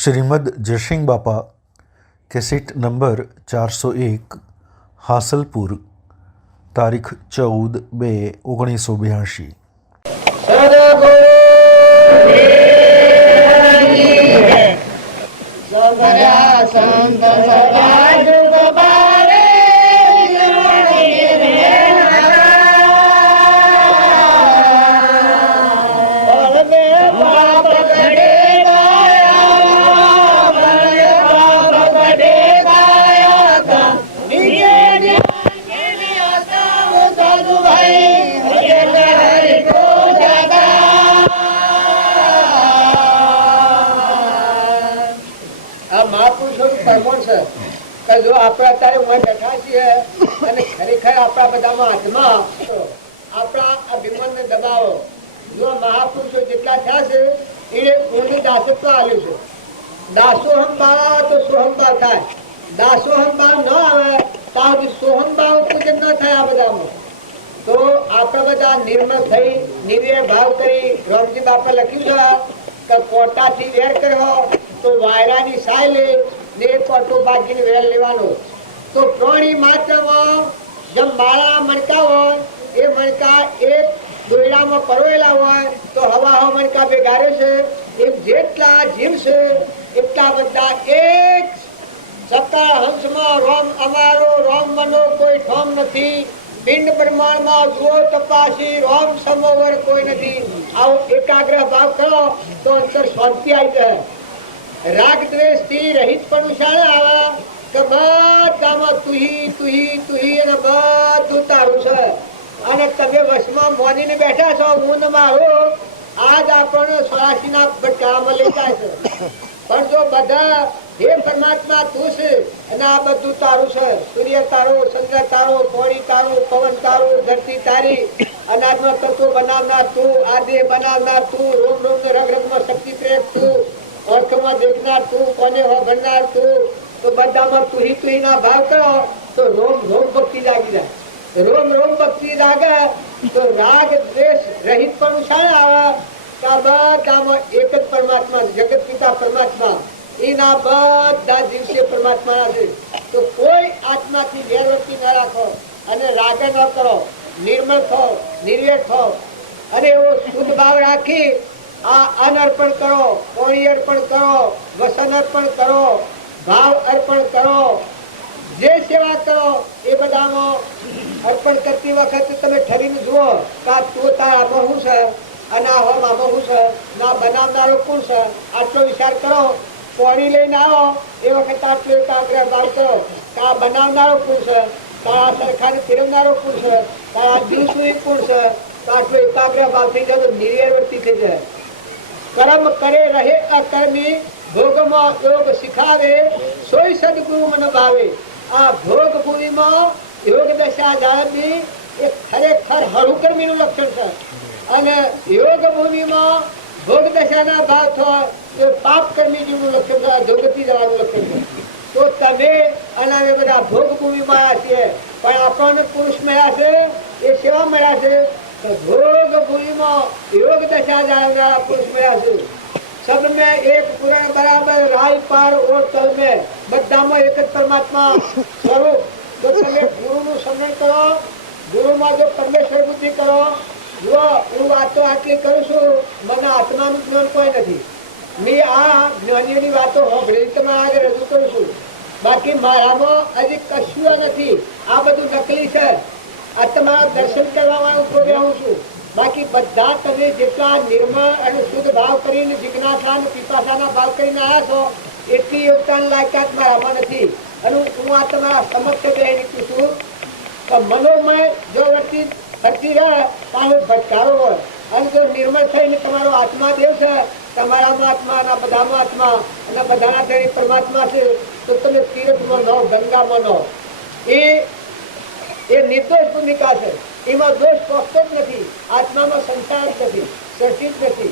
श्रीमद जयसिंह बापा cassette number 401 Hasilpur तारीख 14/2/1982। जो आपड़ा तारे वहां बैठा छे અને ખરેખર આપણા બધામાં આત્મા આપણા અભિમાનને દબાવો જો મહાપુરુષો જેટલા થયા છે એને પૂર્ણ દાસત્વ આવ્યું છે। દાસોહમ ભાવ આવે તો સોહમ ભાવ થાય, દાસોહમ ભાવ ન આવે તો સોહમ ભાવ પૂજન ન થાય। આ બધામાં તો આપણે બધા નિર્મળ થઈ નિર્વય ભાવ કરી રામજી બાપા લખ્યું છે કે કોટાથી વેર કર્યો તો વાયરાની સાય લે ने पटो बाजी ने वेल लेवानो। तो प्राणी मात्र में जब माला मणका हो ए मणका एक दोयड़ा में परोएला हो तो हवा हो मणका बेगारे से एक जेटला जीव से इतना बड़ा एक सत्ता हंस में राम अमारो राम मनो कोई ठोम नहीं, पिंड प्रमाण में जुओ तपासी राम समोवर कोई नहीं। आओ एकाग्र भाव करो तो अंतर शांति आई जाए। राग द्वेष थी रहित पनुषाळे आवा के बधामां तुही तुही तुही અને બધું તારું છે અને તમે વશમાં મોનીને બેઠા છો હું ને મારો આજ આપણને સ્વાસીના ભટકામાં લઈ જાય છે। પણ જો બધા હે પરમાત્મા તું છે અને આ બધું તારું છે, સૂર્ય તારો, ચંદ્ર તારો, પાણી તારો, પવન તારો, ધરતી તારી, અનાજમાં તત્વો બનાવનાર તું, આ દેહ બનાવનાર તું, રોમ રોમ રગ રગમાં શક્તિ પ્રેમ તું, में देखना तू, कोने हो बननार तू, तो बड़ा में तू ही ना भाव करो तो रोम रोम भक्ति जागी जाए। रोम रोम भक्ति जागे तो राग द्वेष रहित पनुषाण आवे का बड़ा में एक ज परमात्मा जगत पिता परमात्मा इना बड़ा जीव से परमात्मा है। तो कोई आत्मा की वैरवृत्ति न राखो अने राग न करो, निर्मल थो निर्वेद थो अने वो शुद्ध भाव राखी आ अनर्पण करो, कोई अर्पण करो, वसन अर्पण करो, भाव अर्पण करो, जे सेवा करो ए बधामां अर्पण करती वखत तमे ठरीने जुओ का तो तारामां हुं छे अने आ हवामां हुं छे, ना बनावनारो कोण छे आटलो विचार करो। पाणी लईने आवो ए वखत आटलो एकाग्र भाव करो का बनावनारो कोण छे, का सरखाने फिरवनारो कोण छे, का दिवसुई कोण छे, का आटलो एकाग्र भाव थई जाए तो निर्वृत्ति थई जाए। कर्म करे रहे अकर्मी भोग में योग सिखावे सोई सदगुरु मन भावे। आ भोग भूमि में योग दशा जाळवी एक खरेखर हळुकर्मी નું લક્ષણ છે અને योग भूमि में भोग दशाना ભાવ થાય એ પાપ કર્મી જીવનું લક્ષણ છે, અધોગતિ જવાનું લક્ષણ છે। તો તમે અને એ બધા ભોગ ભૂમિ માં આવ્યા છે પણ આપણને પુરુષ મળ્યા છે એ સેવા મળ્યા છે भोग भूमि में योग दशा जाएगा पुरुष मिला सब में एक पुराण बराबर राय पार और तल में बद्दा में एक परमात्मा स्वरूप। जो તમે ગુરુનું સ્મરણ કરો, ગુરુમાં જો પરમેશ્વર બુદ્ધિ કરો, જો હું વાતો આટલી કરું છું મને આત્માનું જ્ઞાન કોઈ નથી, મેં આ જ્ઞાનીઓની વાતો સાંભળી તમારા આગળ રજૂ કરું છું, બાકી મારામાં હજી કશું નથી, આ બધું નકલી છે। आ तमारा दर्शन करवा प्रोग्राम छू, बाकी बधा तमे जेटला निर्मल और शुद्ध भाव करीने जिज्ञासा ने पिपासाना भाव करीने आया छो एटली योगदान लायकात मारामां नथी। अनु हूँ आ तमारा समक्ष बेहीने पूछूं तो मनोमय जो व्यक्ति भटकी रहे तानो भटकारो होय अने जो निर्मल थईने तमारो आत्मा देव छे, तमारामां आत्मा अने बधामां आत्मा अने बधाना धणी परमात्मा छे तो तमे तीर्थमां नो गंगामां नो ये निर्दोष भूमिका है। एमां दोष पोखतो ज नथी, आत्मा में संसार नहीं, सृष्टि नहीं,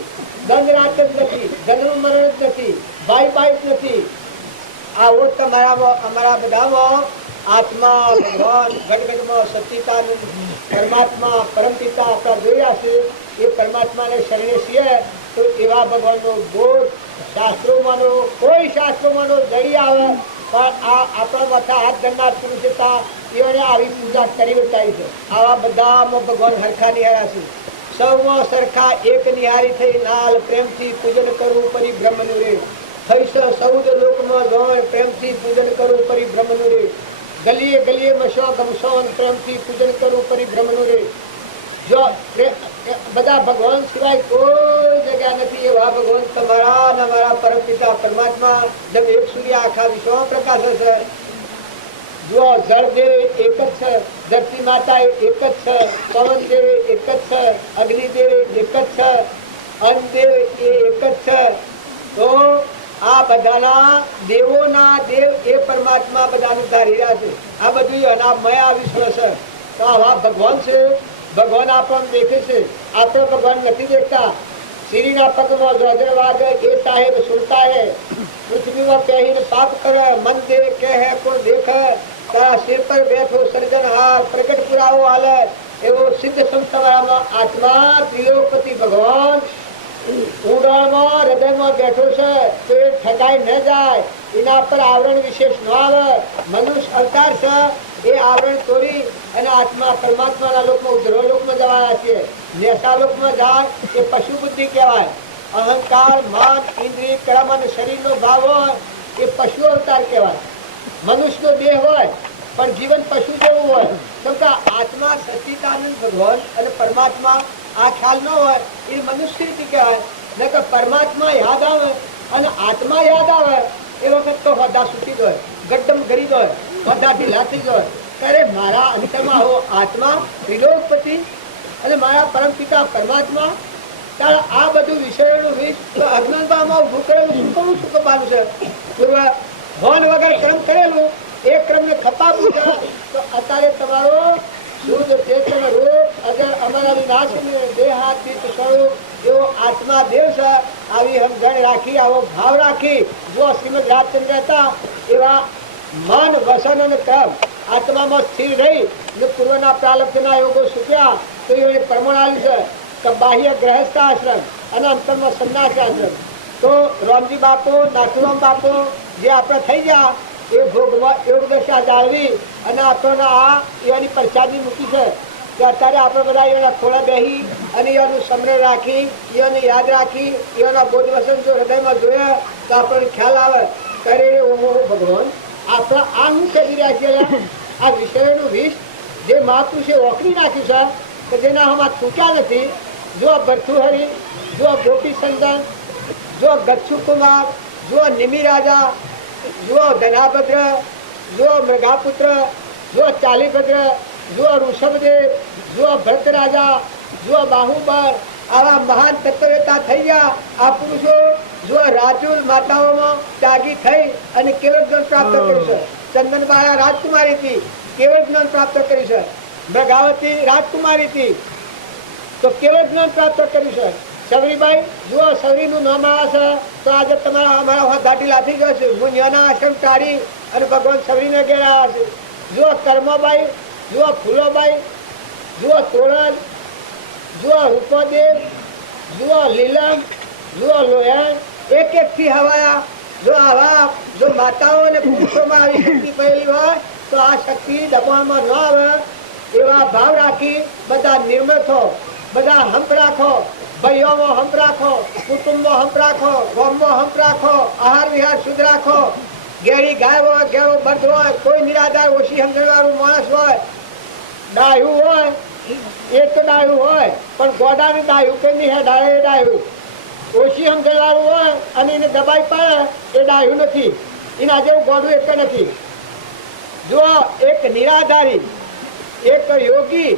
दंड रात नहीं, जन्म मरण नहीं, बाई बाई नहीं। आओ तमारा अमरा बधामां आत्मा भगवान घट में सच्चिदानंद परमात्मा परमपिता अपना जोया छे ए परमात्मा ने शरणे छे तो एवा भगवान नो बोध શાસ્ત્રોમાંનો કોઈ શાસ્ત્રોમાંનો જઈ આવે પણ આ આપણા માથા હાથ ધરનાર પુરુષ હતા એઓને આવી પૂજા કરી બતાવી છે. આવા બધામાં ભગવાન હરખા નિહાળ્યા છે. સૌમાં સરખા એક નિહારી થઈ નાલ પ્રેમથી પૂજન કરવું પરિબ્રહ્મનું રે. થઈ સૌદ લોકમાં ગણ પ્રેમથી પૂજન કરવું પરિબ્રહ્મનું રે. ગલીએ ગલીએ મશો ગમશો પ્રેમથી પૂજન કરવું પરિબ્રહ્મનું રે. જો બધા ભગવાન સિવાય કોઈ જગ્યા નથી એવા ભગવાન તમારા ને મારા પરમપિતા પરમાત્મા જેમ એક સૂર્ય આખા વિશ્વમાં પ્રકાશ છે. જો જળદેવ એક જ છે, ધરતી માતા એક જ છે, પવનદેવ એક જ છે, અગ્નિદેવ એક જ છે, અન્નદેવ એ એક જ છે. તો આ બધાના દેવોના દેવ એ પરમાત્મા બધાનું ધારી રહ્યા છે. આ બધું અનામય આ વિશ્વ છે. તો આવા ભગવાન છે. ભગવાન આપણને દેખે છે, આપણે ભગવાન નથી દેખતા. શ્રીના પગમાં જોજરવાગ એ સાહેબ સુનતા હે. પૃથ્વીમાં કહીને પાપ કરે મન દે કે હે કોણ દેખે. તારા સિર પર બેઠો સર્જનહાર પ્રગટ પુરાવો હાલે એવો સિદ્ધ સંતવાળામાં આત્મા ત્રિલોકપતિ ભગવાન ઊંડાણમાં હૃદયમાં બેઠો છે. તો એ ઠકાઈ ન જાય, એના પર આવરણ વિશેષ ન આવે. મનુષ્ય અવતાર છે, એ આવરણ તોડી અને આત્મા પરમાત્માના લોકમાં ઉદ્ધવલોકમાં જવાયા છે. નેસાલોકમાં જાય એ પશુ બુદ્ધિ કહેવાય. અહંકાર માન ઇન્દ્રિય કર્મ અને શરીરનો ભાવ હોય એ પશુ અવતાર કહેવાય. મનુષ્યનો દેહ હોય પણ જીવન પશુ જેવું હોય. કેમ આત્મા સચ્ચિદાનંદ ભગવાન અને પરમાત્મા આ ખ્યાલ ન હોય એ મનુષ્ય રીતે કહેવાય. ને કે પરમાત્મા યાદ આવે અને આત્મા યાદ આવે એ વખત તો હોદ્દા સૂકી હોય, ગડ્ડમ ગરી હોય, હોદ્દા ઢીલા થઈ જાય. ત્યારે મારા અંતરમાં આવો આત્મા ત્રિલોકપતિ અને મારા પરમપિતા પરમાત્મા. ત્યારે આ બધું વિષયોનું વિષ અજ્ઞાનતામાં ઉભું કરેલું શું કરવાનું છે? ભોન વગર કર્મ કરેલું એ ક્રમને ખપાવવું છે. તો અત્યારે તમારો શુદ્ધ ચેતન રૂપ અગર અમારા વિનાશ દેહ હાથ સ્વરૂપ એવો આત્મા દેવ છે. આવી સમજણ રાખી, આવો ભાવ રાખી જો શ્રીમદ રાજચંદ્ર હતા એવા મન વસન અને ક્રમ આત્મામાં સ્થિર રહી ને પૂર્વના પ્રાલબ્ધના યોગો શીખ્યા તો એ પ્રમાણ છે કે બાહ્ય ગ્રહસ્થ આશ્રમ અને અંતરમાં સંન્યાસ આશ્રમ. તો રામજી બાપુ નાથુરામ બાપુ જે આપણે થઈ ગયા એ ભોગમાં યોગ દશા જાળવી અને આપણને આ એવાની પ્રસાદી મૂકી છે કે અત્યારે આપણે બધા એના ખોળા બેસી અને એનું સ્મરણ રાખી, એને યાદ રાખી, એના બોધ વસન જો હૃદયમાં જોયા તો આપણને ખ્યાલ આવે કરે ઓહો ભગવાન આપણે આ શું કરી રહ્યા છીએ. આ વિષયોનું વિષ જે મહાપુરુષે ઓકળી નાખ્યું છે કે જેના હમણાં છૂટ્યા નથી. જો ભરથુહરી, જો ગોપી સંદન, જો ગચ્છુ કુમાર, જો નિમિ રાજા, જો ધનાભદ્ર, જો મૃગાપુત્ર, જો ચાલીભદ્ર, જો ઋષભદેવ, જો ભરત રાજા, જો બાહુબળ, આવા મહાન તત્વવેતા થઈ ગયા આ પુરુષો. જો રાજુલ માતાઓમાં ત્યાગી થઈ અને કેવળ જ્ઞાન પ્રાપ્ત કર્યું છે. ચંદનબાયા રાજકુમારી હતી, કેવળ જ્ઞાન પ્રાપ્ત કર્યું છે. મૃગાવતી રાજકુમારી હતી તો કેવળ જ્ઞાન પ્રાપ્ત કર્યું છે. સવરીબાઈ જુઓ, સવરીનું નામ આવે છે તો આજે તમારા અમારા ઘાટી લાથી ગયો છે. હું ન્યાના આશ્રમ ટાળી અને ભગવાન સવરીને ઘેર આવ્યા છે. જુઓ કર્માબાઈ, જુઓ ફૂલોબાઈ, જુઓ તોરણ, જુઓ રૂપદેવ, જુઓ લીલમ, જુઓ લોયણ, એક એકથી હવાયા. જો આવા જો માતાઓ અને પુરુષોમાં આવી શક્તિ પહેલી હોય તો આ શક્તિ દબાણમાં ન આવે એવા ભાવ રાખી બધા નિર્મળ થો, બધા હંપ રાખો, ભાઈઓમાં હંપ રાખો, કુટુંબમાં હંપ રાખો, ગામમાં હંપ રાખો, આહાર વિહાર શુદ્ધ રાખો. ઘેરી ગાય હોય, ઘેરો બંધ હોય, કોઈ નિરાધાર ઓછી સમજણવાળું માણસ હોય, ડાયું હોય એ તો ડાયું હોય પણ ગોડાને ડાયું કે નહીં ડાય ડાયું. ઓછી સમજણવાળું હોય અને એને દબાઈ પાડે એ ડાયું નથી. એના જેવું ગોડું એક નથી. જો એક નિરાધારી, એક યોગી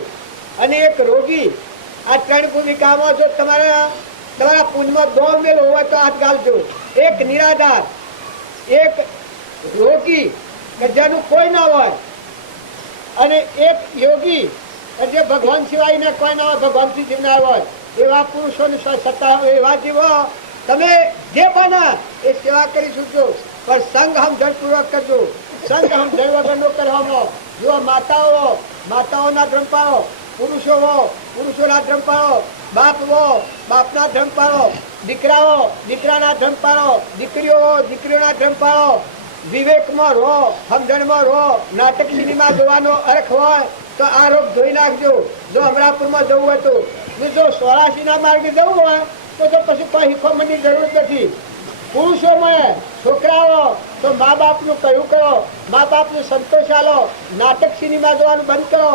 અને એક રોગી, આ ત્રણ ભૂમિકામાં જો તમારા પુણ્યમાં દોડ મેળ હોય તો હાથ ગાલજો. એક નિરાધાર, એક રોગી કે જેનું કોઈ ના હોય અને એક યોગી જે ભગવાન સિવાયને કોઈ ના હોય, ભગવાનથી જીવનાર હોય એવા પુરુષોની સત્તા એવા જીવો. તમે જે બને એ સેવા કરી શકજો પણ સંઘ સમજણપૂર્વક કરજો. સંઘ સમજણ વગરનો કરવામાં. જો માતાઓના ધર્મ પાળો, પુરુષોના ધર્મ પાળો, બાપ હો બાપના ધર્મ પાળો, દીકરાઓ દીકરાના ધર્મ પાળો, દીકરીઓ દીકરીઓના ધર્મ પાળો, વિવેકમાં રહો, સમજણમાં રહો. નાટક સિનેમા જોવાનો અર્થ હોય તો આ રોગ ધોઈ નાખજો. જો અમરાપુરમાં જવું હોય તો, જો 84ના માર્ગે જવું હોય તો પછી કોઈ શીખવવાની જરૂર નથી. પુરુષો મળે, છોકરાઓ તો મા બાપનું કહ્યું કરો, મા બાપનું સંતોષ આલો. નાટક સિનેમા જોવાનું બંધ કરો,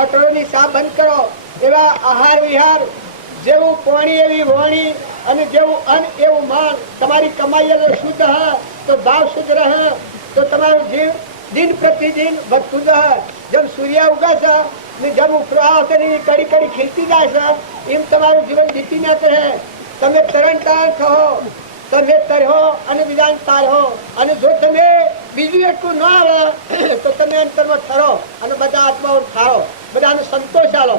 ઓટોની શા બંધ કરો. એવા આહાર વિહાર, જેવું પોણી એવી વોણી, અને જેવું અન્ન એવું માન. તમારી કમાઈ શુદ્ધ હે તો ભાવ શુદ્ધ રહે, તો તમારું જીવ દિન પ્રતિદિન વધતું રહે. જેમ સૂર્ય ઉગે છે ને જેમ ઉફરો આવશે ને કડી કડી ખીલતી જાય છે, એમ તમારું જીવન જીતી ના રહે. તમે તરણ તાર થો, તમે તરહો અને બીજાને તારહો. અને જો તમે બીજું એટલું ન આવે તો તમે અંતરમાં ઠરો અને બધા આત્માઓ ઠારો. બધાને સંતોષ આલો,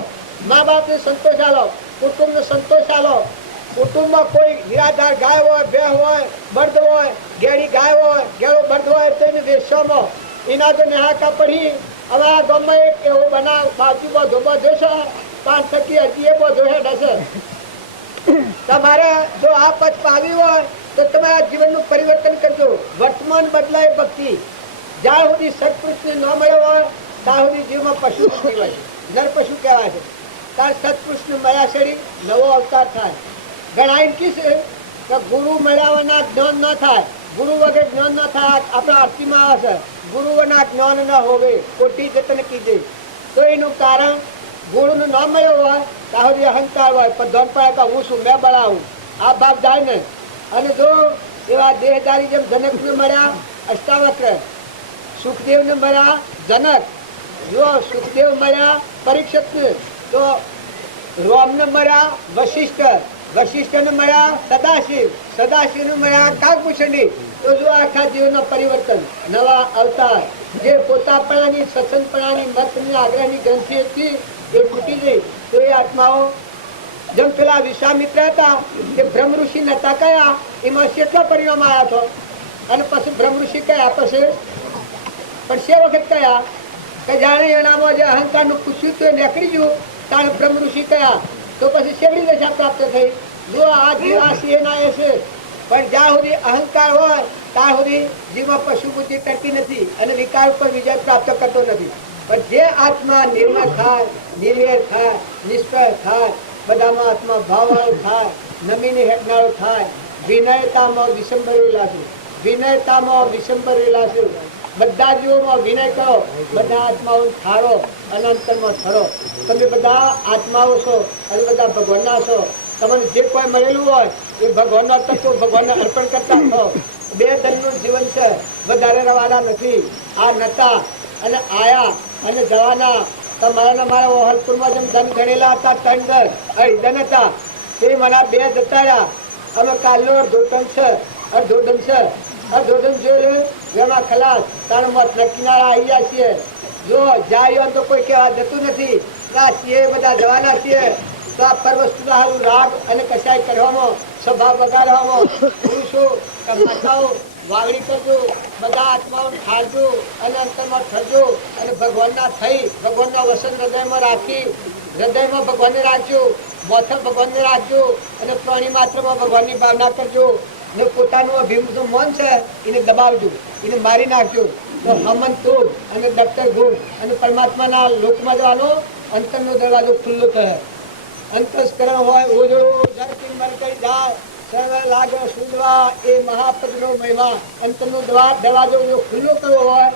મા બાપને સંતોષ આલો, કુટુંબને સંતોષ આલો. કુટુંબમાં કોઈ નિરાધાર ગાય હોય, બે હોય, બળદ હોય, ગેડી ગાય હોય, ગેળો બળદ હોય તો એને વેચવામાં એના તો નેહાકા પડી. હવે આ ગામમાં એક એવો બનાવ બાજુમાં ધોબો જોશે, 5 ટકી હજી એ બધો હેડ હશે. તમારે જો આ પદ પાવી હોય તો તમારા જીવનનું પરિવર્તન કરજો. વર્તમાન બદલાય ભક્તિ. જ્યાં સુધી સત્પુરુષને ન મળ્યો હોય ત્યાં સુધી જીવમાં પશુ કહેવાય છે, નર પશુ કહેવાય છે. તાર સત્પુરુષને મળ્યા છેડી નવો અવતાર થાય. ઘણા એમ કહે છે કે ગુરુ મળ્યા વગર જ્ઞાન ન થાય, ગુરુ વગર જ્ઞાન ન થાય. આપણા આરતીમાં આવે છે ગુરુ વગર જ્ઞાન ન હોવે, ખોટી જતન કીધે. તો એનું કારણ ગુરુને ન મળ્યો હોય ત્યાં સુધી અહંકાર હોય, પણ ધન પડે કે હું શું, મેં બળાવું, આ ભાગ જાય ને. અને જો એવા દેહદારી જેમ જનકને મળ્યા અષ્ટાવક્ર, સુખદેવને મળ્યા જનક, જો સુખદેવ મળ્યા પરીક્ષિતને, તો રોમને મળ્યા વશિષ્ઠ, વશિષ્ઠને મળ્યા સદાશિવ, સદાશિવને મળ્યા કાગભૂષણી. તો જો આખા જીવનના પરિવર્તન, નવા અવતાર. જે પોતાપણાની સત્સંગપણાની મતની આગ્રહની ગ્રંથિ હતી એ તૂટી ગઈ. તો એ આત્માઓ જેમ પેલા વિશ્વામિત્ર હતા તે બ્રહ્મ ઋષિ નતા કયા, એમાં કેટલો પરિણામ આવ્યા હતો. અને પછી બ્રહ્મ ઋષિ કયા પછી, પણ સે વખત કયા કે જાણે એનામાં જે અહંકારનું પૂછ્યું તો નીકળી ગયું, તાણે બ્રહ્મ ઋષિ કયા. તો પછી શેવડી દશા પ્રાપ્ત થઈ. જો આ જીવ આ સિંહ ના એ છે, પણ જ્યાં સુધી અહંકાર હોય ત્યાં સુધી જીવમાં પશુ બુદ્ધિ કરતી નથી અને વિકાર ઉપર વિજય પ્રાપ્ત કરતો નથી. પણ જે આત્મા નિર્મળ થાય, નિર્વેર થાય, નિષ્ફળ થાય, બધામાં આત્મા ભાવવાળો થાય, નમીને હેઠનારો થાય, વિનયતામાં વિસંબરેલા છે, વિનયતામાં વિસંબરેલા છે. બધા જીવોમાં વિનય કરો, બધા આત્માઓ ઠારો, અનંતરમાં ઠરો. તમે બધા આત્માઓ છો અને બધા ભગવાનના છો. તમને જે કોઈ મળેલું હોય એ ભગવાનના તત્વો ભગવાનને અર્પણ કરતા થો. 2 ધનનું જીવન છે, વધારે રવાના નથી. આ નતા અને આયા અને જવાના. તમારા મારા ઓહલપુરમાં જેમ ધન ગણેલા હતા, 3 ધન હતા, તે મને 2 જતા રહ્યા. અમે કાલનો અડધોધન છે, અડધોધન છે, અડધોધન જોયું એમાં ખલાસ. તાણ મત કિનારા આવી જાય છીએ. જો જાય તો કોઈ કહેવા જતું નથી. ના છીએ બધા જવાના છીએ. તો આ પરવસ્તુના હારું રાગ અને કશાય કરવામાં, સ્વભાવ બગાડવામાં, પુરુષો માતાઓ વાવડી કરજો, બધા આત્માઓ ઠારજો અને અંતરમાં ઠરજો. અને ભગવાનના થઈ, ભગવાનના વસન હૃદયમાં રાખી, હૃદયમાં ભગવાનને રાખજો, મોથર ભગવાનને રાખજો અને પ્રાણી માત્રમાં ભગવાનની ભાવના કરજો. ને પોતાનું અભિમુખ મન છે એને દબાવજો, એને મારી નાખજો. તો હમન તું અને દફતર ગુણ અને પરમાત્માના લોકમાં જવાનો અંતરનો દરવાજો ખુલ્લો થયો. અંતસ્કરણ હોય ઓજળો ઝડપી મરકઈ જાય, સર્વ લાગો સુંદવા એ મહાપદનો મહિમા. અંતરનો દરવાજો જો ખુલ્લો કરવો હોય,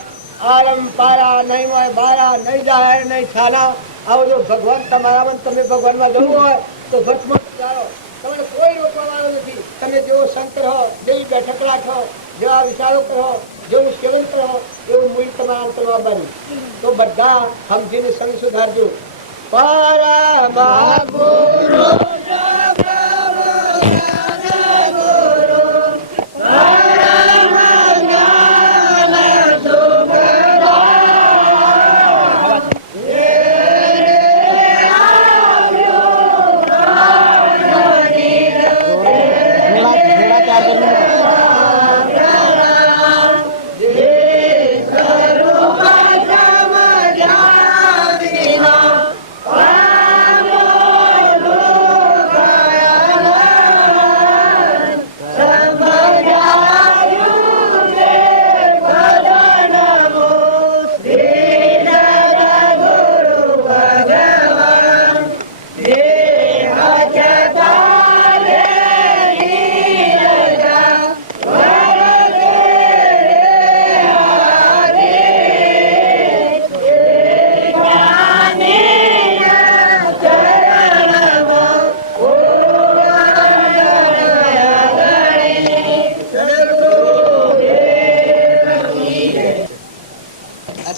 આરમ પારા નહીં હોય, બારા નહીં જાય નહીં છાલા. આવો જો ભગવાન તમારામાં તમે ભગવાનમાં જવું હોય તો ભટમાં ચાલો, તમને કોઈ રોકવાવાળો નથી. તમે જેવો શંકર હો, જેવી બેઠક રાખો, જેવા વિચારો કરો, જેવું સેવન કરો, એવું મૂળ તમારા અંતરમાં બન્યું. તો બધા સમજીને સમય સુધારજો. પરમ ગુરુ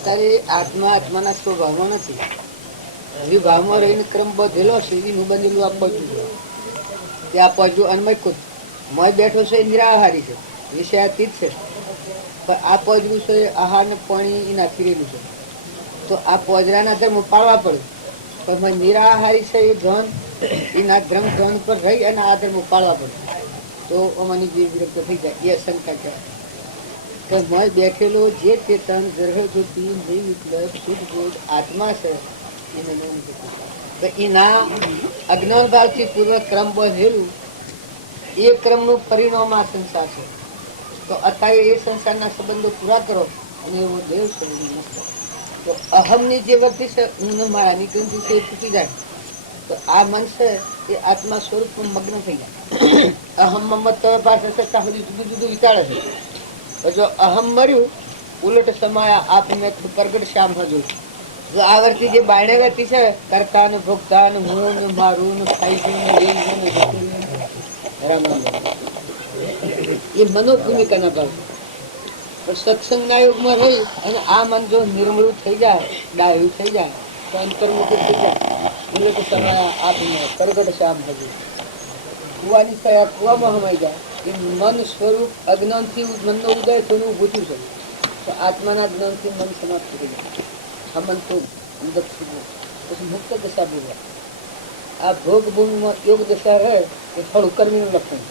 અત્યારે આત્મા આત્માના સ્વભાવમાં નથી. વિભાવમાં રહીને ક્રમ બધેલો છે એનું બનેલું આ પહોંચ્યું છે. તે આ પહોંચ્યું અન્મય ખુદ મય બેઠો છે એ નિરાહારી છે, વિષયાતીત છે. પણ આ પોજરું છે આહાર ને પાણી એ નાખી રહેલું છે. તો આ પોજરાના ધર્મ પાળવા પડે. પણ નિરાહારી છે એ ધન એના ધર્મ ધન પર રહી અને આ ધર્મ પાળવા પડે. તો અમારી જે વિરક્ત થઈ જાય એ શંકા કહેવાય. તો મય બેઠેલો જે ચેતન ગ્રહ જ્યોતિ નિર્વિકલ્પ શુદ્ધ બોધ આત્મા છે એને તો એના અજ્ઞાન ભાવથી પૂર્વ ક્રમ બધેલું એ ક્રમનું પરિણામ આ સંસાર છે. તો અત્યારે એ સંસારના સંબંધો પૂરા કરો અને એવો દેવ છે તો અહમની જે વૃત્તિ છે હું મારા નીકળી છે એ તૂટી જાય. તો આ મન છે એ આત્મા સ્વરૂપમાં મગ્ન થઈ જાય. અહમ મમત પાસે સત્તા સુધી જુદું જુદું વિચારે છે. તો જો અહમ મર્યું ઉલટ સમાયા આપને પ્રગટ શ્યામ હજુ. જો આ વર્તી જે બાયણે વર્તી છે કરતા ને ભોગતા ને હું ને મારું ને ખાઈ ગયું ને રામ રામ એ મનોભૂમિકાના ભાગ. પણ સત્સંગના યુગમાં રહી અને આ મન જો નિર્મળું થઈ જાય, ડાયું થઈ જાય તો અંતર્મુખી થઈ જાય. ઉલટ સમાયા આપને પ્રગટ શ્યામ હજુ. કુવાની થયા કુવામાં હમાઈ જાય. એ મન સ્વરૂપ અજ્ઞાનથી મનનો ઉદય થયું ભૂત્યું છે. તો આત્માના જ્ઞાનથી મન સમાપ્ત થઈ જાય. હમન તું પછી મુક્ત દશા બોલવા. આ ભોગ ભૂમિમાં યોગ દશા રહે એ ફળ કર્મીનું લક્ષણ.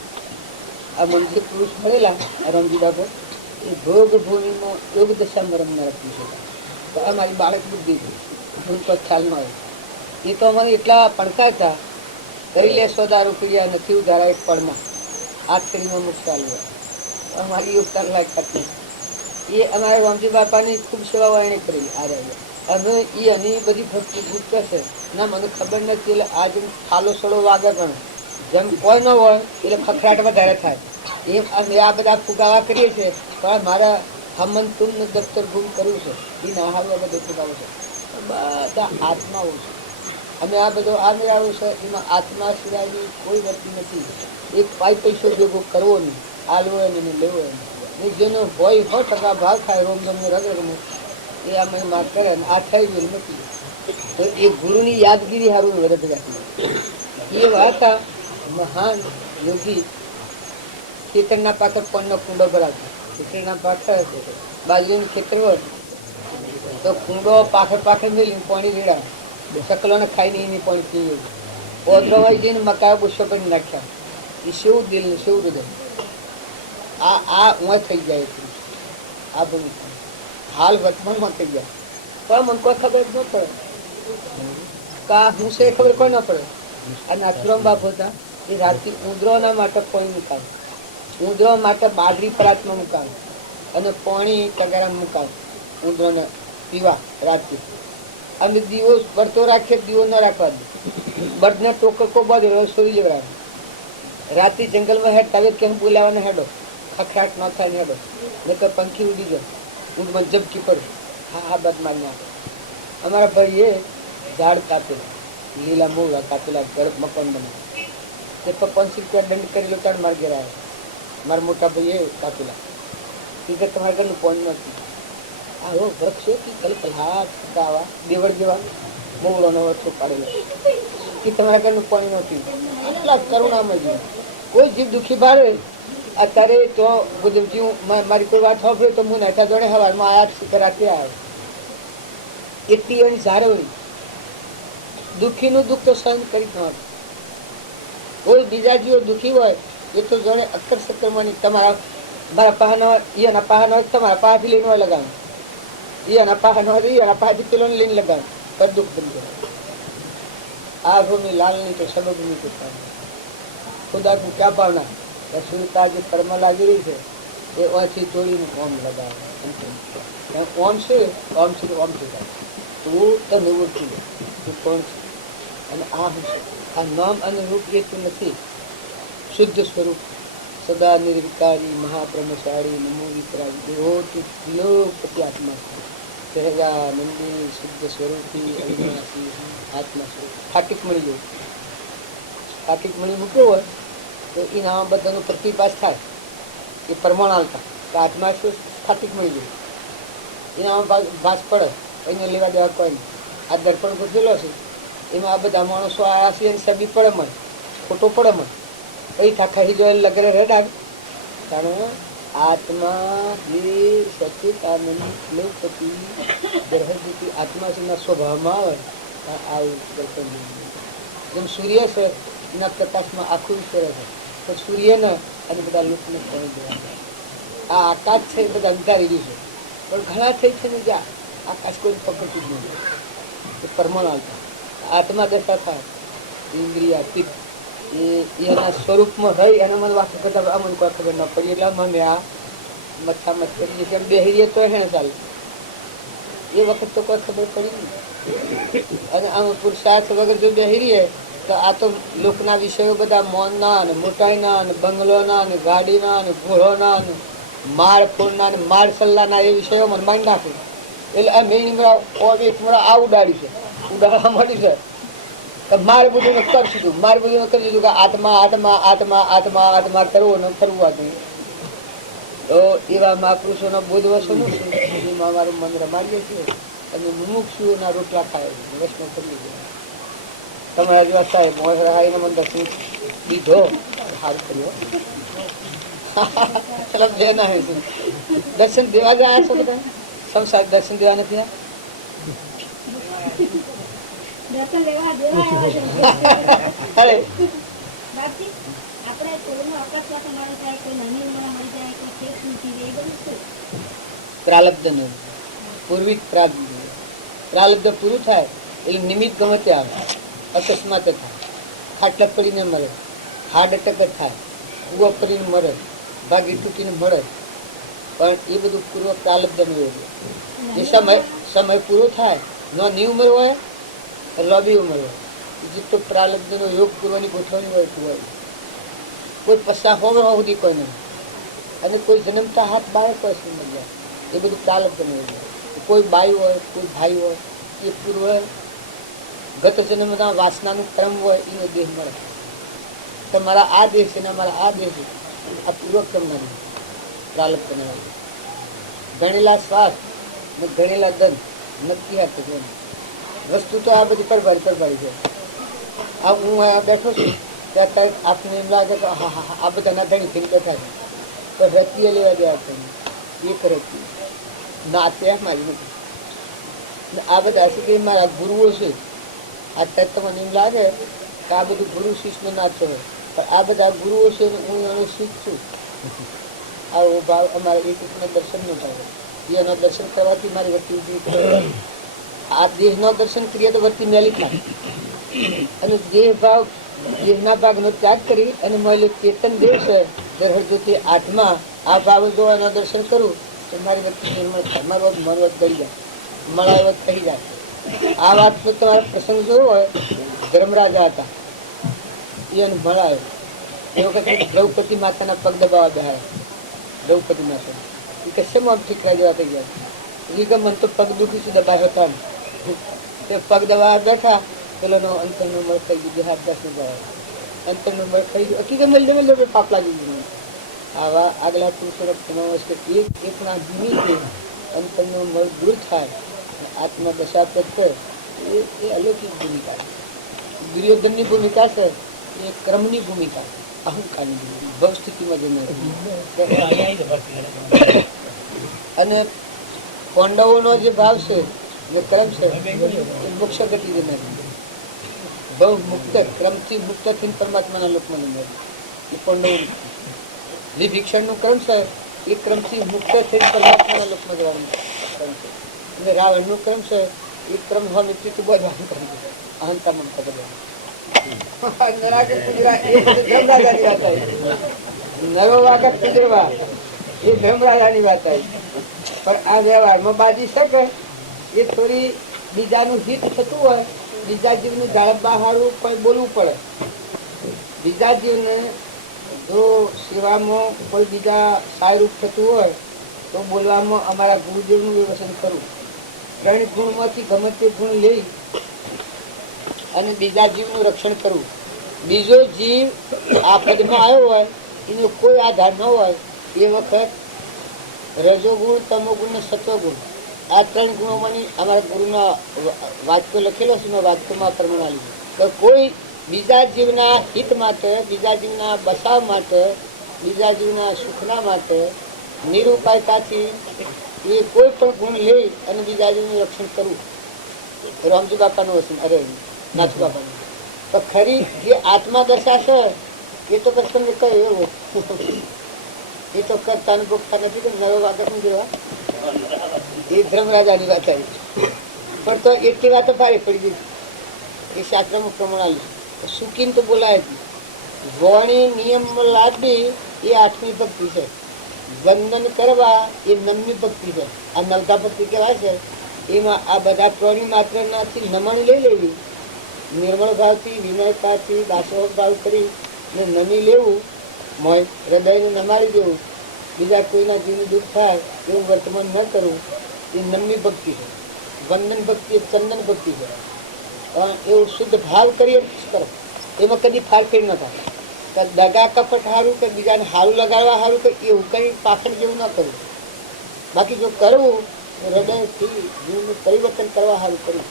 આ મનથી પુરુષ મળેલા રમજી બાબત એ ભોગ ભૂમિમાં યોગ દશામાં રમનાર પુરુષ હતા. તો આ મારી બાળક બુદ્ધિ હું તો ખ્યાલ ન આવ્યો. એ તો અમારે એટલા પણકા હતા કરી લે સોદારૂ પીડ્યા નથી ઉધારા એક પળમાં આખરીમાં મુખ્ય આવ્યો. અમારી યોગદાન લાયકાત નથી. એ અમારા રામજી બાપાની ખૂબ સેવાઓ એને કરેલી આ રહ્યા. અને એ એની બધી ભક્તિ ગુપ્ત છે ના મને ખબર નથી. એટલે આજે થાલો સડો વાગે પણ જેમ કોઈ ન હોય એટલે ખખડાટ વધારે થાય. એમ અમે આ બધા ફુગાવા કરીએ છીએ પણ મારા હમન તુમનું દફતર ગુમ કર્યું છે એ ના હાલ બધો ફુગાવો છે. બધા આત્માઓ છે. અમે આ બધો આ મેળાવો છે એમાં આત્મા સિવાયની કોઈ વ્યક્તિ નથી. એક પૈસો ભેગો કરવો નહીં, આલવો એને લેવો એને જેનો હોય 100% ભાવ ખાય રોમ જમને રગરને એ અમે માર કરે ને આ થઈ ગયું નથી. તો એ ગુરુની યાદગીરી સારું વધે રાખી. એ હતા મહાન યોગી ખેતરના પાછળ પણનો કુંડો ભરાવતો. ખેતરના પાછળ બાજુનું ખેતર હોય તો કુંડો પાછળ મેલી પાણી રેડાવે. સકલોને ખાઈને એની પાણી પીવું. ઓદરો હોય જઈને મકાઈ ગુસ્સો કરી નાખ્યા. એ શેવું દિલ ને શેવું હૃદય. આ ઉંમર થઈ જાય આ બધું હાલ વર્તમાનમાં થઈ જાય. પણ મને કોઈ ખબર જ ન પડે. કા હું છે ખબર કોઈ ન પડે. આ નાથુરામ બાપુ હતા એ રાતથી ઉંદરોના માટે પાણી મુકાવે. ઉંદરો માટે બાજરી પરાતમાં મુકાવે અને પાણી તગારામાં મુકાવે ઉંદરોને પીવા રાતથી. અને દીવો બળતો રાખીએ દીવો ન રાખવા દે. બળદને ટોકકો બધે રસોઈ લેવડાવે. રાતે જંગલમાં હેડ તવે કેમ બોલાવાના હેડો ખખડાટ ન થાય ને હેડો ને કે પંખી ઉડી જાય ઊંઘમાં ઝબકી પડે. હા બદ મારી નાખે. અમારા ભાઈએ ઝાડ કાપેલા લીલા મૂળા કાપેલા ઘર મકાન બનાવે તે ₹5 દંડ કરેલો ત્રણ માર ઘેર આવે. મારા મોટા ભાઈએ કાપેલા એ કે તમારા ઘરનું પોન નથી. આવો વૃક્ષ કે કલકલાટ આવા દેવળ જેવા મોગલોનો વચ્ચો પાડેલો કે તમારા ઘરનું પાણી નથી. આટલા કરુણામય જીવ કોઈ જીવ દુઃખી ભારે અત્યારે તો ગુજરજી મારી કોઈ વાત સાંભળે તો હું નાઠા જોડે હવારમાં આયા શિખર રાતે આવે એટલી એની ઝારવણી. દુઃખીનું દુઃખ તો સહન કરી ન. કોઈ બીજા જીવો દુઃખી હોય એ તો જોડે અક્કર સક્કરમાં તમારા મારા પાહનો એના પાહનો તમારા પાહાથી લઈને લગાવે એના પાહનો એના પાહાથી પેલોને લઈને લગાવે પર દુઃખ બની જાય. આ ભૂમિ લાલની તો સર્વભૂમિ તો ખુદા કો ક્યાં પાવના સુનતા જે કર્મ લાગી રહી છે એ ઓથી તોડીને ઓમ લગાવે. ઓમ છે ઓમ છે ઓમ છે તું તમે ઓળખી લે તું કોણ છે અને આ હું છે. આ નામ અને રૂપ એ તું નથી. શુદ્ધ સ્વરૂપ સદા નિર્વિકારી મહાબ્રહ્મચારી નમો વિતરાગી એવો તું ત્રિલોકપતિ આત્મા છે. સહેજા મંદિર શુદ્ધ સ્વરૂપી અવિનાશી આત્મા સ્વરૂપ. ફાટિક મળી જાય. ફાટિક મળી મૂક્યો હોય તો એના બધાનો પ્રતિપાસ થાય એ પ્રમાણ આવતા તો આત્મા શું ફાટિક મળી જાય. એનામાં ભાસ પડે, એને લેવા દેવા કોઈ નહીં. આ દર્પણ ગોઠવેલો છે એમાં આ બધા માણસો આ છે અને સબી પડે મને, ખોટો પડે મને, કઈ થાખા જો લગરે રેડાગ કારણ આત્મા જે સચિતાનંદ લોકપતિ ગ્રહજીથી આત્મા છે એના સ્વભાવમાં આવે આવું દર્પણ. જેમ સૂર્ય છે એના પ્રકાશમાં આખું વિશ્વ છે, પણ સૂર્યને અને બધા લોકને કોઈ દેવા. આ આકાશ છે એ બધા અંધારી ગયું છે, પણ ઘણા થઈ છે ને જ્યાં આકાશ કોઈ પકડતું જ નહીં, એ પરમાણુ આવતા આત્મા દશા થાય ઇન્દ્રિયા પિત્ત એના સ્વરૂપમાં રહી એના મને વાત કરતા અમને કોઈ ખબર ના પડી. એટલે મને આ મથા મત કરીએ કેમ બેહરીએ તો એને ચાલે, એ વખત તો કોઈ ખબર પડી નહીં. અને આમ પુરુષાર્થ વગર જો બેહરીએ તો આ તો લોકના વિષયો બધા મોનના અને મોટાઈના અને બંગલોના અને ગાડીના અને ઘોડોના અને માળ ફૂલના અને માળ સલ્લાના એ વિષયો મને માની નાખે. એટલે આ મેં આ ઉડાડી છે, ઉડાડવા માંડી છે. મારે બધું કરી દીધું, મારે બધું કરી દીધું કે આત્મા આત્મા આત્મા આત્મા આત્મા કરવો ને ફરવા નહીં. તો એવા મહાપુરુષોનો બોધવા સમૂહ છું એમાં અમારું મન રમાડીએ છીએ અને મુમુક્ષુઓના રોટલા ખાય વૈષ્ણવ કરી દે. તમારા જેવા સાહેબ મોહરાઈને મને દર્શન દીધો સારું કર્યો. દર્શન દેવા ગયા છો બધા સૌ સાહેબ, દર્શન દેવા નથી દર્શન લેવા અરે બાપજી આપણે કોઈનો અકસ્માત મળી જાય, કોઈ નાની ઉંમરે મળી જાય, કોઈ કેસ મૂકી જાય, એ બધું શું? પ્રાલબ્ધનું પૂર્વિક પ્રાલબ્ધ પૂરું થાય એટલે નિમિત્ત ગમે તે આવે, અકસ્માત થાય, ખાટલા પડીને મરે, હાર્ટ એટેક થાય, કૂવો કરીને મરે, ભાગી તૂટીને મળે, પણ એ બધું પૂર્વ પ્રાલબ્ધનું એવું. એ સમય પૂરો થાય નાની ઉંમર હોય લોબી ઉંમર હોય, જેટલો પ્રાલબ્ધનો યોગ પૂર્વની ગોઠવણી હોય એટલું હોય. કોઈ પસાર હોવા સુધી કોઈ નહીં, અને કોઈ જન્મતા હાથ બાળક હોય છે મજા, એ બધું પ્રાલબ્ધનું હોય. કોઈ બાઈ હોય કોઈ ભાઈ હોય એ પૂર્વ ગત જન્મના વાસનાનું ક્રમ હોય એને દેહ મળે. તો મારા આ દેહ છે ને મારા આ દેહ છે, આ પૂર્વ ક્રમના નહીં પ્રાલબ્ધના. ગણેલા શ્વાસ ને ગણેલા દંડ નક્કી હાથ છે. વસ્તુ તો આ બધી પરભારી છે. આ હું બેઠો છું ત્યાં આપને એમ લાગે કે હા હા આ બધાના ધણી થઈને બેઠા છે, તો રતીએ લેવા ગયા છે એક રતી નાતે મારી નથી. આ બધા છે કે મારા ગુરુઓ છે. અત્યારે તો મને એમ લાગે કે આ બધું ગુરુ શિષ્યનો નાચો હોય, પણ આ બધા ગુરુઓ છે ને હું એનો શીખ છું. આવો ભાવ અમારે એકના દર્શનનો ભાવ, એના દર્શન કરવાથી મારી વૃત્તિ આ દેહનો દર્શન કરીએ તો વૃત્તિ મેલી થાય, અને દેહ ભાવ દેહના ભાગનો ત્યાગ કરી અને મળે ચેતન દેહ છે જ્યોતિ આત્મા, આ ભાવ જો એના દર્શન કરું તો મારી વૃત્તિ નિર્મળ થાય, મારું મનવત ગળી જાય, મળાવત થઈ જાય. આ વાત તો તમારે પ્રસંગ જોયો હોય, ધર્મરાજા હતા એને મળાયો એ વખતે દ્રૌપદી માતાના પગ દબાવવા બેહાડ્યા. દ્રૌપદી માતા એ કશેમાં આમ ઠીકરા જેવા થઈ ગયા. એ કે મને તો પગ દુખી છે દબાયો હતા ને તે પગ દબાવવા બેઠા, પેલોનો અંતરનો મળ થઈ ગયું, હાથ દસ દબાવ્યો, અંતરનો મળ થઈ ગયો, હકીકત મળે પાપ લાગી ગયું. આવા આગલા પુરુષો એકના નિમિત્તે અંતરનો મળ દૂર થાય, આત્મા દશા પ્રત્યે એ અલૌકિક ભૂમિકા છે. દુર્યોધનની ભૂમિકા છે એ ક્રમની ભૂમિકા, અહંકારની ભૂમિકા, ભવ સ્થિતિમાં જઈને. અને પાંડવોનો જે ભાવ છે જે ક્રમ છે એ મોક્ષ ગતિ જનાર, ભવ મુક્ત ક્રમથી મુક્ત થઈને પરમાત્માના લોકમાં જનાર એ પાંડવો. વિભીક્ષણનું ક્રમ છે એ ક્રમથી મુક્ત થઈને પરમાત્માના લોકમાં જવાનું ક્રમ છે. અને રાવણનું ક્રમ છે એ ક્રમ હવે મૃત્યુ બધવાનું ક્રમ છે, અહંતા મમતા બધવાનું. નરો વાગત કુદરવા એ ધર્મરાજાની વાત આવી. પણ આ વ્યવહારમાં બાજી શકે એ થોડી બીજાનું હિત થતું હોય, બીજા જીવનું જાળવવા હારું કોઈ બોલવું પડે. બીજા જીવને જો સેવામાં કોઈ બીજા સારું થતું હોય તો બોલવામાં અમારા ગુરુદેવનું વ્યવસન કરવું. 3 ગુણમાંથી ગમે તે ગુણ લઈ અને બીજા જીવનું રક્ષણ કરવું. બીજો જીવ આ પદમાં આવ્યો હોય એનો કોઈ આધાર ન હોય એ વખત રજોગુણ તમોગુણ ને સત્વગુણ આ 3 ગુણોમાંની અમારા ગુરુના વાક્યો લખેલો છે. મેં વાક્યોમાં પ્રમાણ આપ્યું કે કોઈ બીજા જીવના હિત માટે, બીજા જીવના બચાવ માટે, બીજા જીવના સુખના માટે નિરુપાયતાથી એ કોઈ પણ ગુણ લઈ અને બીજા જીવનું રક્ષણ કરવું. રામજી બાપાનું વચન, અરે નાથુ બાપાનું. તો ખરી જે આત્મા દશા છે એ તો પછી તમને કહ્યું એવું એ તો કરતા ને ભોગતા નથી કે નવો વાગત નહીં જોવા. એ ધર્મરાજાની વાત આવી પણ તો એટલી વાતો ભારે પડી ગઈ. એ શાસ્ત્રમાં પ્રમાણ આવ્યું. સુકીન તો બોલાય જ વણી નિયમ લાદવી એ 8મી ભક્તિ છે. વંદન કરવા એ 9મી ભક્તિ છે. આ નવધા ભક્તિ કહેવાય છે. એમાં આ બધા પ્રાણી માત્ર નાથી નમણ લઈ લેવી, નિર્મળ ભાવથી, વિનયતાથી, દાસોહ ભાવ કરી ને નમી લેવું, મોય હૃદયને નમાડી દેવું, બીજા કોઈના જીવનું દુઃખ થાય એવું વર્તમાન ન કરવું, એ 9મી ભક્તિ છે. વંદન ભક્તિ એ ચંદન ભક્તિ છે. એવું શુદ્ધ ભાવ કરીએ કરો એમાં કદી ફારફેર ન થાય. દગા કપટ સારું કે બીજાને સારું લગાડવા સારું કે એવું કંઈ પાછળ જેવું ન કરવું. બાકી જો કરવું તો હૃદયથી જીવનું પરિવર્તન કરવા સારું કરવું.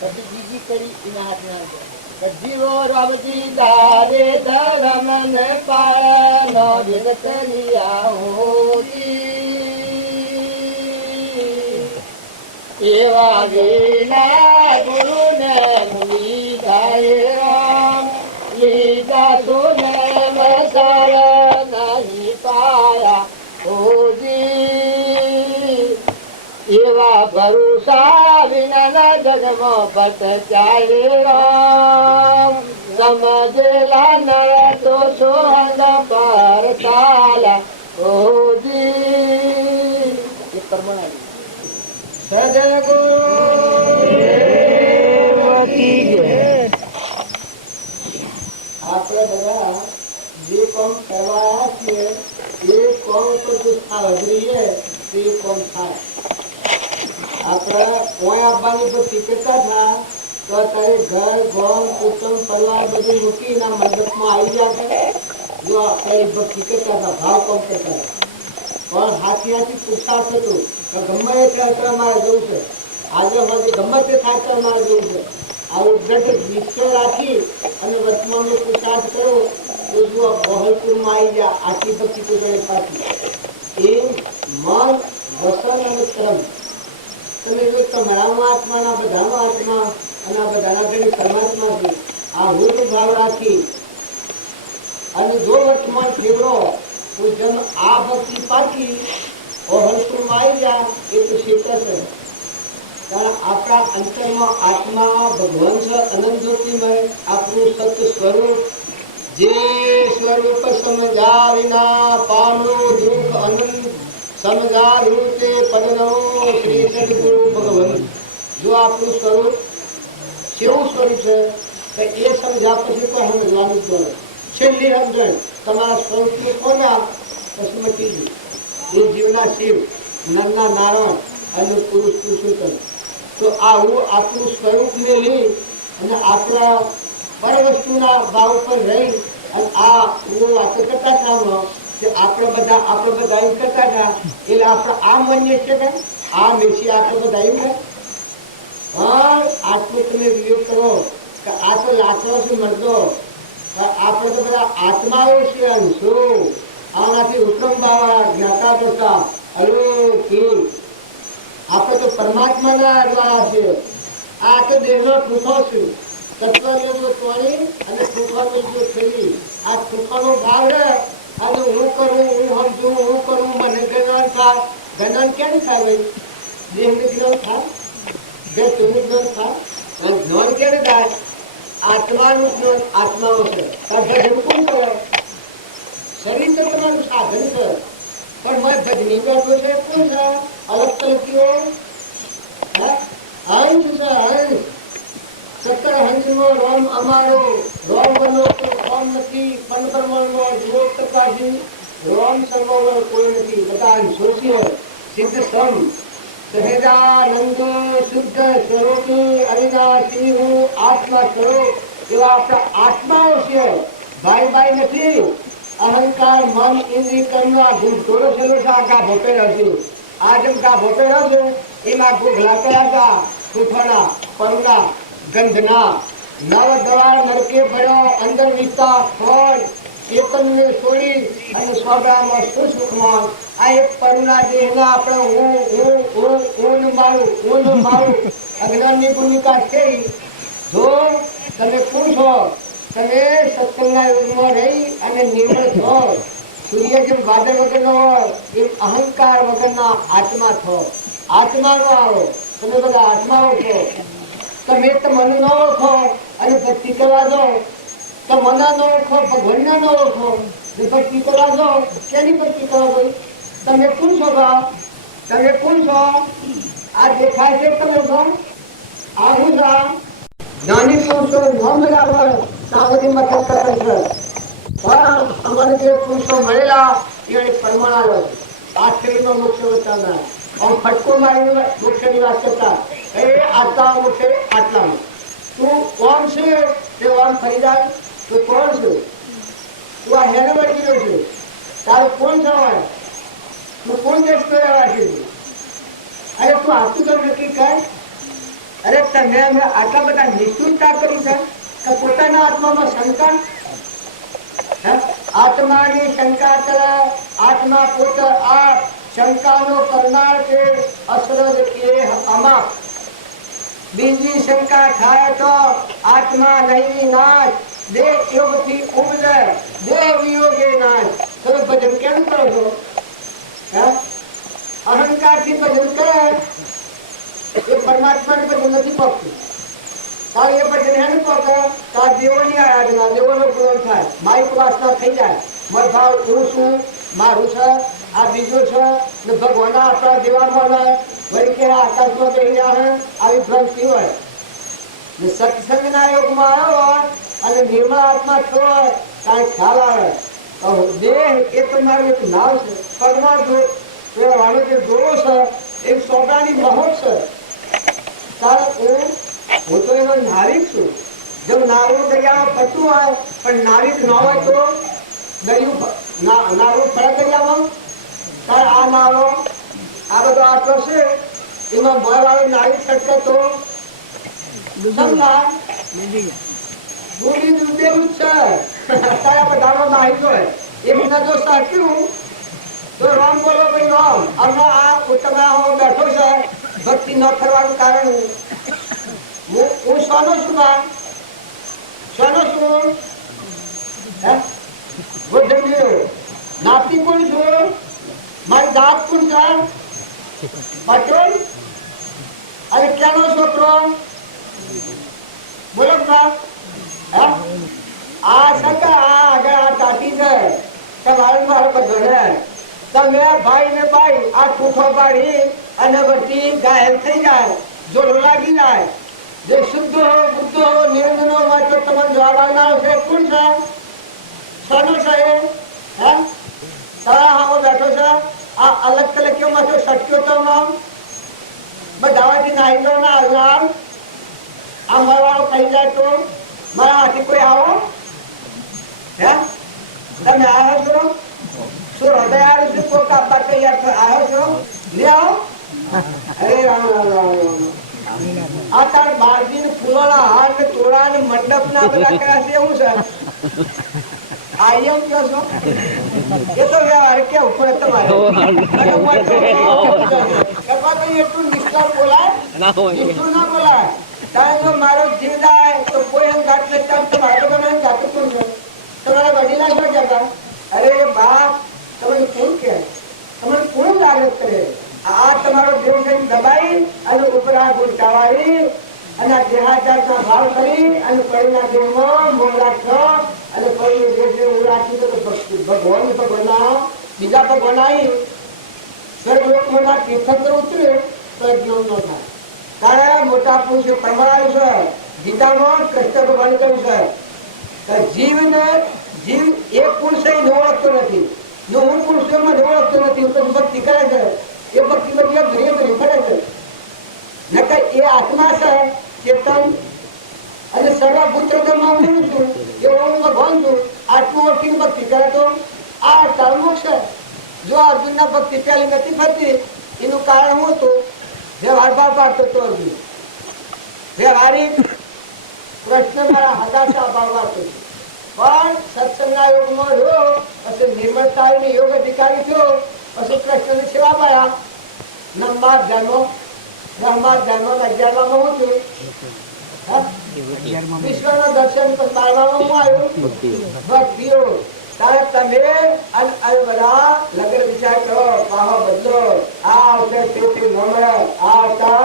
પછી બીજી કરી એના હાથમાં જીવો રામજી દારે ધરમ ને પાળનો જગત લિયા હોતી એવા વેલા ગુરુ ને મુનિ ગાય રામ લીધા સોને મસાર નહીં પાયા હોજી એવા ભરોસા વિના જગમાં ભટકાય રામ સમજેલા નર તો સોહંગ પર સાલા ઓજી એ પરમાણ આપણે બધા જે કામ કરવા છીએ એ કામ તો હાજરીએ તે કામ થાય. આપણે કોઈ આપવાની ભક્તિ કરતા હતા તો અત્યારે ઘર ગોમ કુટુંબ પરિવાર બધું મૂકીને મંડપમાં આવી જાય. જો આપણે ભક્તિ કરતા હતા, ભાવ કામ કરતા હતા, પણ હાથી હાથી પુરુષાર્થ હતું કે ગમે એ થાય મારે જવું છે, આજે મને ગમે તે થાય મારે જવું છે. આવું દ્રઢ નિશ્ચય રાખી અને વર્તમાનનો પુરુષાર્થ કરો તો જો બહલપુરમાં આવી જાય આટલી ભક્તિ પૂજાની પાછી એ મન, વસન અને કર્મ તમે જો તમારામાં આત્માના બધામાં આત્મા અને આ બધાના ઘણી પરમાત્મા છે. આ રૂપ ભાવ રાખી અને જો વર્તમાન ફેવરો તો જેમ આ ભક્તિ પાછી હલપુરમાં આવી જાય એ તો શીખે છે. કારણ આપણા અંતરમાં આત્મા ભગવાન છે, અનંત જ્યોતિમય આપણું સત્ય સ્વરૂપ. જે સ્વરૂપ સમજા વિના પામો દુઃખ અનંત સમજાયું તે પદનો શ્રી સદગુરુ ભગવાન. જો આપણું સ્વરૂપ કેવું સ્વરૂપ છે તો એ સમજ્યા પછી કોઈ સમજવાનું જ નહીં. છેલ્લી સમજણ તમારા સ્વરૂપનું કોના પછી મટી ગયું. એ જીવના શિવ, નરના નારાયણ અને પુરુષ પુરુષોત્તમ. તો આવું આપણું સ્વરૂપ મેળવી અને આપણા પર વસ્તુના ભાવ પર રહી અને આ વાતો કરતા હતા કે આપણે બધા એમ કરતા હતા એટલે આપણે આ માન્ય છે કે આ મેસી આપણે બધા એમ ને પણ આટલું તમે વિવેક કરો કે આ તો લાકડો છે મરદો. આપણે તો બધા આત્માઓ છે, અંશો. આનાથી ઉત્તમ બાવા જ્ઞાતા કરતા અલૌકિક આપણે તો પરમાત્માના દ્વારા છે. આ તો દેહનો ઠૂઠો છે. તત્વનો જો તોડી અને ઠૂઠાનો જો ફેરી આ ઠૂઠાનો ભાવ રહે અને હું કરું, હું સમજું, હું કરું, મને જ્ઞાન થાય. જ્ઞાન કેમ થાય ભાઈ? દેહનું જ્ઞાન થાય, દેહનું જ્ઞાન થાય. અને જ્ઞાન ક્યારે થાય? આત્માનું જ્ઞાન આત્માઓ છે. ભજન કોણ કરે? શરીર તો તમારું સાધન છે પણ મેં ભજની બેઠો છે કોણ છે? અલગ તલકીઓ હંસ છે, હંસ. સત્તર હંસનો રોમ અમારો રોમ બનો રોમ નથી. પંદરમણનો જુઓ પ્રકાશી રોમ સર્વોવર કોઈ નથી. બધા હંસો છે સિદ્ધ સમ સહેજાનંદ શુદ્ધ સ્વરૂપી અવિનાશી હું આત્મા સ્વરૂપ એવા આપણા આત્માઓ છે. ભાઈ નથી. અહંકાર મન ઇન્દ્રિય કર્મના ભૂતોડો છે આખા ભોપેલો છે. આ જેમ કા ભોપેલો છે એમાં ગોખલા હતા કુઠાના પરુના ગંધના નવ દવાળ નરકે ભર્યો અંદર વિસ્તા ફળ ચેતનને છોડી અને સ્વભાવમાં સુખમાં આ એક પરુના દેહના આપણે હું મારું અજ્ઞાનની ભૂમિકા છે. જો તમે પૂછો તમે સત્સંગના યુગમાં રહી અને નિર્મળ થો. સૂર્ય જેમ વાદળ વગરનો હોય એમ અહંકાર વગરના આત્મા થો. આત્માનો આવો. તમે બધા આત્માઓ છો. તમે મને ન ઓળખો અને ભક્તિ કરવા દો તો મને ન ઓળખો ભગવાનને ન ઓળખો ભક્તિ કરવા દો. કેની ભક્તિ કરવા દો? તમે પૂછો તમે પૂછો આ દેખાય છે તમે છો આ હું જ્ઞાની પુરુષો ન મળ્યા સાવધી મથક કરે છે. પણ અમારે જે પુરુષો મળેલા એ પરમાણુ આશ્ચર્યનો મુખ્ય વચન આમ ફટકો મારીને મુખ્યની વાત કરતા એ આટલા મુખ્ય આટલામાં તું ઓમ છે તે ઓમ ફરી જાય તું કોણ છે? તું આ હેને વળગી રહ્યો છે. તારું કોણ થવાય? તું કોણ દેશ રહેવા છે? અરે તું આટલું તો નક્કી કર. અરે તમે અમે આટલા બધા નિષ્ઠુરતા કરી છે કે પોતાના આત્મામાં શંકા આત્માની શંકા કરે. આત્મા પોતે આ શંકાનો કરનાર કે અસરજ કે અમાપ. બીજી શંકા થાય તો આત્મા નહીં નાશ દેહ યોગથી ઉપજે દેહ વિયોગે નાશ. તમે ભજન કેમ કરો છો? અહંકારથી ભજન કરે એ પરમાત્માને ભજન નથી પકતું. તારે એ ભજન એને પકે તો આ દેવોની આરાધના દેવોનો પૂરણ થાય. માઇક વાસના થઈ જાય. મતભાવ હું છું મારું છે આ બીજું છે ને ભગવાન આપણા જેવા મળે વળી કે આકાશમાં કહી રહ્યા આવી ભ્રમતી હોય ને સત્સંગના યોગમાં આવ્યો અને નિર્મળ આત્મા થયો કાંઈ ખ્યાલ આવે દેહ એ તમારું એક નાવ છે. પગમાં વાળો જે દોરો છે એ સોડાની મહોત છે. તારે હું તો એનો નાવિક છું. જો નાવું દરિયામાં ફરતું હોય પણ નાવિક ન હોય તો નાવું ફરે દરિયામાં તાર આ નાવો આ બધો આટલો છે એમાં ભય વાળો નાવિક છટકે તો સમજા બોલી દેવું જ છે. તારા બધાનો નાહિત હોય એ બધા જો સાચ્યું તો રામ બોલો ભાઈ રામ. હમણાં આ તમે બેઠો છે ભક્તિ ન કરવાનું કારણ હું સોનો છું સોનો છું નાસ્તિક કોણ છું? મારી દાંત કોણ છે? પટેલ અને ક્યાંનો છોકરો બોલો આ સકા આ આગળ આ તાતી છે તમારે મારો બધો છે. તમે ભાઈ ને ભાઈ આ કૂઠો પાડી અને વચ્ચે ઘાયલ થઈ જાય જોડો લાગી જાય. જે શુદ્ધ હો બુદ્ધ હો નિરંજન હો વાંચો તમારે જવાબ આવનારો છે કોણ છે? સોનો છે હે તારા હાવો બેઠો છે આ અલગ તલક કેમ હતો સટક્યો તો બધાવાથી નાહી લો ના આવનાર આ મારવાળો કહી જાય તો મારા હાથી કોઈ આવો હે તમે આવ્યો છો? શું હૃદય આવ્યું છે? કોઈ કાપવા તૈયાર આવ્યો છો? નહીં આવો? અરે રામ રામ રામ. આ તાર બારજી ને ફૂલોના હાર ને તોડા ને મંડપ ના બધા કર્યા છે એવું છે. આઈ એમ કહો છો એ તો વ્યવહાર કેવું પડે તમારે. એટલું નિષ્ઠા બોલાય નિષ્ઠું ના બોલાય. કારણ જો મારો જીવ જાય તો કોઈ એમ ઘાટ નથી તમારે તમે જાતું કોણ છો? તમારા વડીલા શું કહેતા? અરે બાપ તમને કોણ કે તમને કોણ લાગત કરે? આ તમારો દેવ છે દબાઈ અને ઉપરા ગુંટાવાળી અને દેહાચારના ભાવ કરી અને પડીના દેહમાં મોહ રાખશો અને પડી દેહ એવું રાખી તો ભગવાન બીજા ભગવાન આવી સ્વર્ગલોકમાં તીર્થંકર ઉતરે તો જ્ઞાન ન થાય. કારણ મોટા પુરુષે પરમાણુ છે. ગીતામાં કૃષ્ણ ભગવાન કહ્યું છે જીવને જીવ એક પુરુષે ન ઓળખતો નથી. જો હું પુરુષોમાં ન ઓળખતો નથી તો ભક્તિ કરે છે એ ભક્તિ બધી ઘરે ઘરે ફરે છે. તારો મોક્ષ છે. જો અર્જુનના ભક્તિ પેલી નથી થતી એનું કારણ શું હતું? વ્યવહાર ભાવ પાડતો હતો અર્જુન. વ્યવહારિક કૃષ્ણ મારા હદાશા ભાવ પાડતો હતો. પણ સત્સંગના યોગમાં રહ્યો, પછી નિર્મળતા યોગ અધિકારી થયો, પછી કૃષ્ણની સેવા પાયા. નવમા ધર્મ 11માં હું છું વિશ્વના દર્શન પણ 12માં હું આવ્યું ભક્તિઓ. તારે તમે બધા લગન વિચાર કરો, પાહો બદલો. આ આવતા તેથી ન મળે, આ આવતા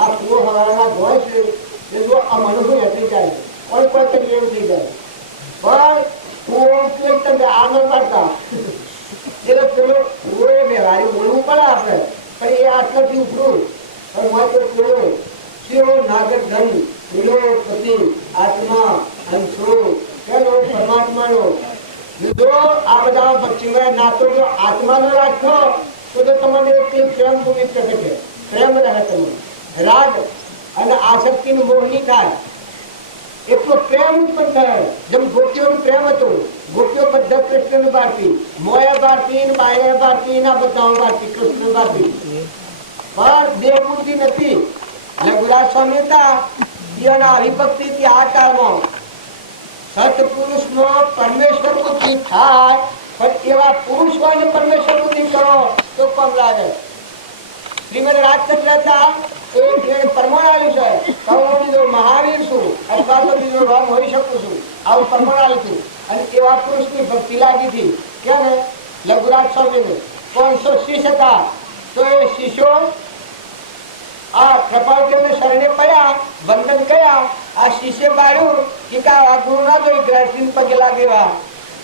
આ કુવો હવાના ધોય છે એ જો આ મનુભવ હટી જાય, કોઈ કોઈ કરી એવું થઈ જાય. પણ કુવો ઉપયોગ તમે આ ન કરતા એટલે પેલો કુવો વ્યવહારી બોલવું પડે આપણે, પણ એ આટલાથી ઉપરું. પણ માત્ર કુવો શિવ નાગર ધન પેલો પતિ આત્મા અંશો પેલો પરમાત્માનો. જો આ બધા ભક્તિમય નાતો જો આત્માનો રાખો તો તમને પ્રેમ ભૂમિ પ્રગટે, પ્રેમ રહે. તમને રાગ અને આસક્તિ નું મોહ નહીં થાય, એટલો પ્રેમ ઉત્પન્ન થાય. જેમ ગોપીઓનું પ્રેમ હતું, ગોપીઓ બધા કૃષ્ણ ભારતી, મોયા ભારતી, બાયા ભારતી, ના બધા ભારતી, કૃષ્ણ ભારતી. પણ દેહ બુદ્ધિ નથી. લઘુરાજ સ્વામી હતા એના હરિભક્તિ આ કાળમાં સત્પુરુષનો પરમેશ્વર બુદ્ધિ થાય, પણ એવા પુરુષ હોય પરમેશ્વર બુદ્ધિ કરો તો કમ લાગે. શ્રીમદ રાજચંદ્ર હતા એ પ્રમાણ આવ્યું છે, હું બીજો મહાવીર છું અથવા તો બીજો રામ હોઈ શકું છું, આવું પ્રમાણ આવ્યું છું. અને એવા પુરુષની ભક્તિ લાગી હતી કેમ? લઘુરાજ સ્વામીને 500 શિષ્ય હતા, તો એ શિષ્યો આ કૃપાળદેવને શરણે પડ્યા, વંદન કર્યા. આ શિષ્ય બાળ્યું કે આ ગુરુ ના જોઈ ગ્રહથી પગે લાગેવા.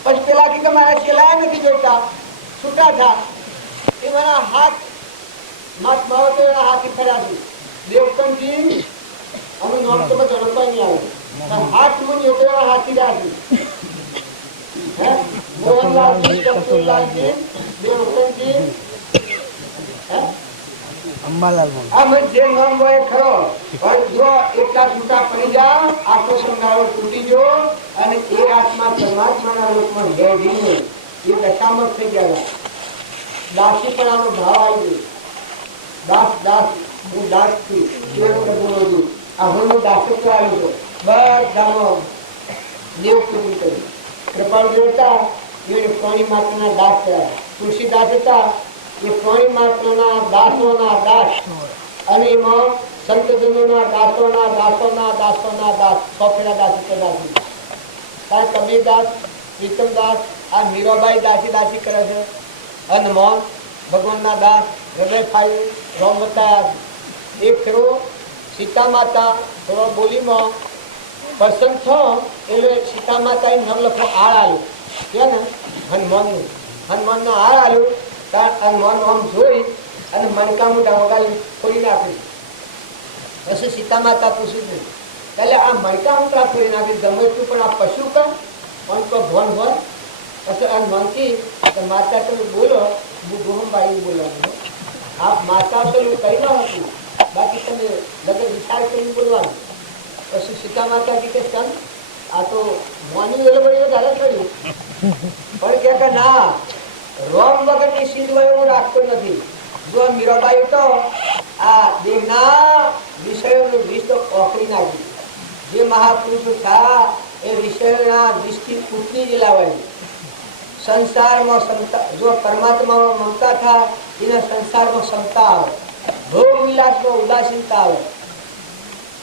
પછી પેલા કે મારા ચેલા નથી જોઈતા, છૂટા થા. એ મારા હાથ માથ ભાવ તો એના હાથી ફર્યા છે. દેવકનજી અમે નામ તો બધા નતા નહીં આવે, હાથ મુનિ તો એના હાથી રાખી. હે મોહનલાલજી, કસ્તુરલાલજી, દેવકનજી, હે જે નામ હોય ખરો. પણ જો એટલા છૂટા પડી જાઓ, આખો સંગાળો તૂટી ગયો અને એ આત્મા પરમાત્માના રૂપમાં ગઈ, એ દશામત થઈ ગયા. દાસી પણ આનો ભાવ આવી ગયો. દાસ દાસ હું દાસ છું, આ હું દાસત્વ આવ્યું છે. બધામાં દેવપૂજન કર્યું. કૃપાળ દેવતા એ પ્રાણી માત્રના દાસ થયા. તુલસીદાસ હતા એ પ્રાણી માત્રના દાસોના દાસ, અને એમાં સંતજનોના દાસોના દાસોના દાસોના દાસ, સોફેરા દાસી દાસી. તાર કબીરદાસ, પ્રીતમદાસ, આ મીરાબાઈ દાસી દાસી કરે છે. અનમોલ ભગવાનના દાસ, હૃદય ફાયું રોમ બતાયા. એક ફેરો સીતા માતા થોડો બોલીમાં પસંદ થયો એટલે સીતા માતાએ નવલખો આળ આવ્યો કે ને હનુમાનનું. હનુમાનનો આળ આવ્યો ત્યારે હનુમાન આમ જોઈ અને મણકા મોટા વગાડી ખોલી નાખી. પછી સીતા માતા પૂછ્યું છે એટલે આ મણકા મોટા ખોલી નાખી ગમે તું પણ આ પશુ કર પણ તો ભણ ભણ. પછી હનુમાન કી માતા તમે બોલો, હું ગોહમબાઈ બોલવાનું. આપ માતા તો એવું કહી ન હતું, બાકી તમે લગન વિચાર કરીને બોલવાનું. પછી સીતા માતા કી કે ચંદ આ તો મોની વેલો ધારે થયું, પણ કે ના રોમ વગરની સિંધવાય હું રાખતો નથી. જો મીરાબાઈ તો આ દેહના વિષયોનું વિષ તો ઓખરી નાખ્યું. જે મહાપુરુષો થયા એ વિષયોના વિષથી ઉતરી જ લાવાય. સંસારમાં ક્ષમતા, જો પરમાત્મામાં મમતા થાય એના સંસારમાં ક્ષમતા આવે, ભોગ વિલાસમાં ઉદાસીનતા આવે,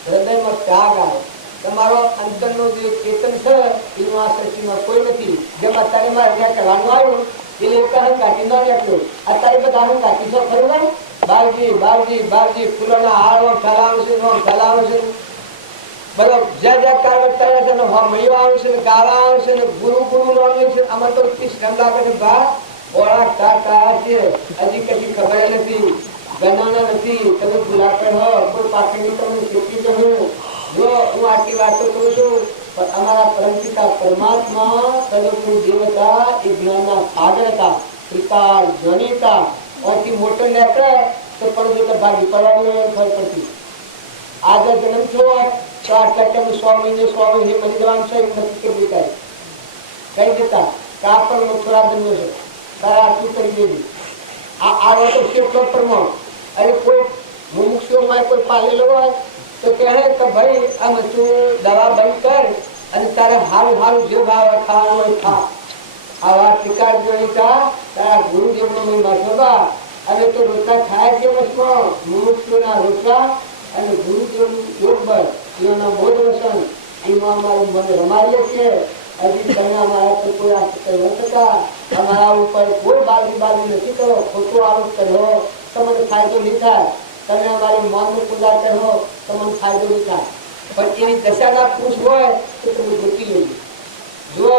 હૃદયમાં ત્યાગ આવે. તમારો અંતરનો જે ચેતન છે એનું આ સૃષ્ટિમાં કોઈ નથી. જેમ અત્યારે મારે ત્યાં કહેવાનું આવ્યું એટલે એક હંકાટી ન નીકળ્યો. અત્યારે બધા હંકાટી છો ખરું ને? બાવજી બાવજી બાવજી ફૂલોના હારો ફેલાવે છે, નો ફેલાવે છે, બરોબર જય જયકાર બતાવ્યા છે, મળ્યો આવે છે ને ગાવા આવે છે ને ગુરુ ગુરુ નો છે. આમાં તો શ્રમ લાગે છે. બા ઓળા કા છે હજી કશી ખબર નથી, ગણાના નથી. તમે ભૂલાકર હો કોઈ પાકની તમને ખેતી જમું. જો હું આટલી વાતો કરું છું, પણ અમારા પરમપિતા પરમાત્મા સદગુરુ દેવતા એ જ્ઞાનના સાગર હતા, કૃપા જણીતા. અહીંથી મોટો નીકળે તો પણ જો ભાગી પડવાની ખબર પડતી. આગળ જન્મ થયો તો આટલા ટાઈમ 100 મહિને મળી જવાનું છે. નથી કે બેટા કઈ દેતા કાપડ મથુરા બન્યો છે. તારે આટલું કરી દેવી. આ તો કેટલો પ્રમાણ. અને કોઈ મુમુક્ષુમાં કોઈ પાલેલો હોય તો કહે કે ભાઈ આમ તું દવા બંધ કર અને તારે હારું હારું જે ભાવ ખાવાનું હોય ખા. આ વાત શિકાર જોઈતા તારા ગુરુદેવનો મહિમા શોભા. અને તો રોટલા ખાય છે વસમાં મુમુક્ષુના રોટલા અને ગુરુદેવનું યોગ બળ એના બોધ વસન એમાં અમારું મન રમાડીએ છીએ. હજી તમે અમારા પર કોઈ આશીર્વાદ ન થતા, અમારા ઉપર કોઈ બાજુ નથી કરો, ખોટો આરોપ કર્યો તમને ફાયદો નહીં થાય. તમે અમારી મનની પૂજા કરો તમને ફાયદો નહીં થાય. પણ એની દશાના પુરુષ હોય તો તમે ગોતી લેજો. જો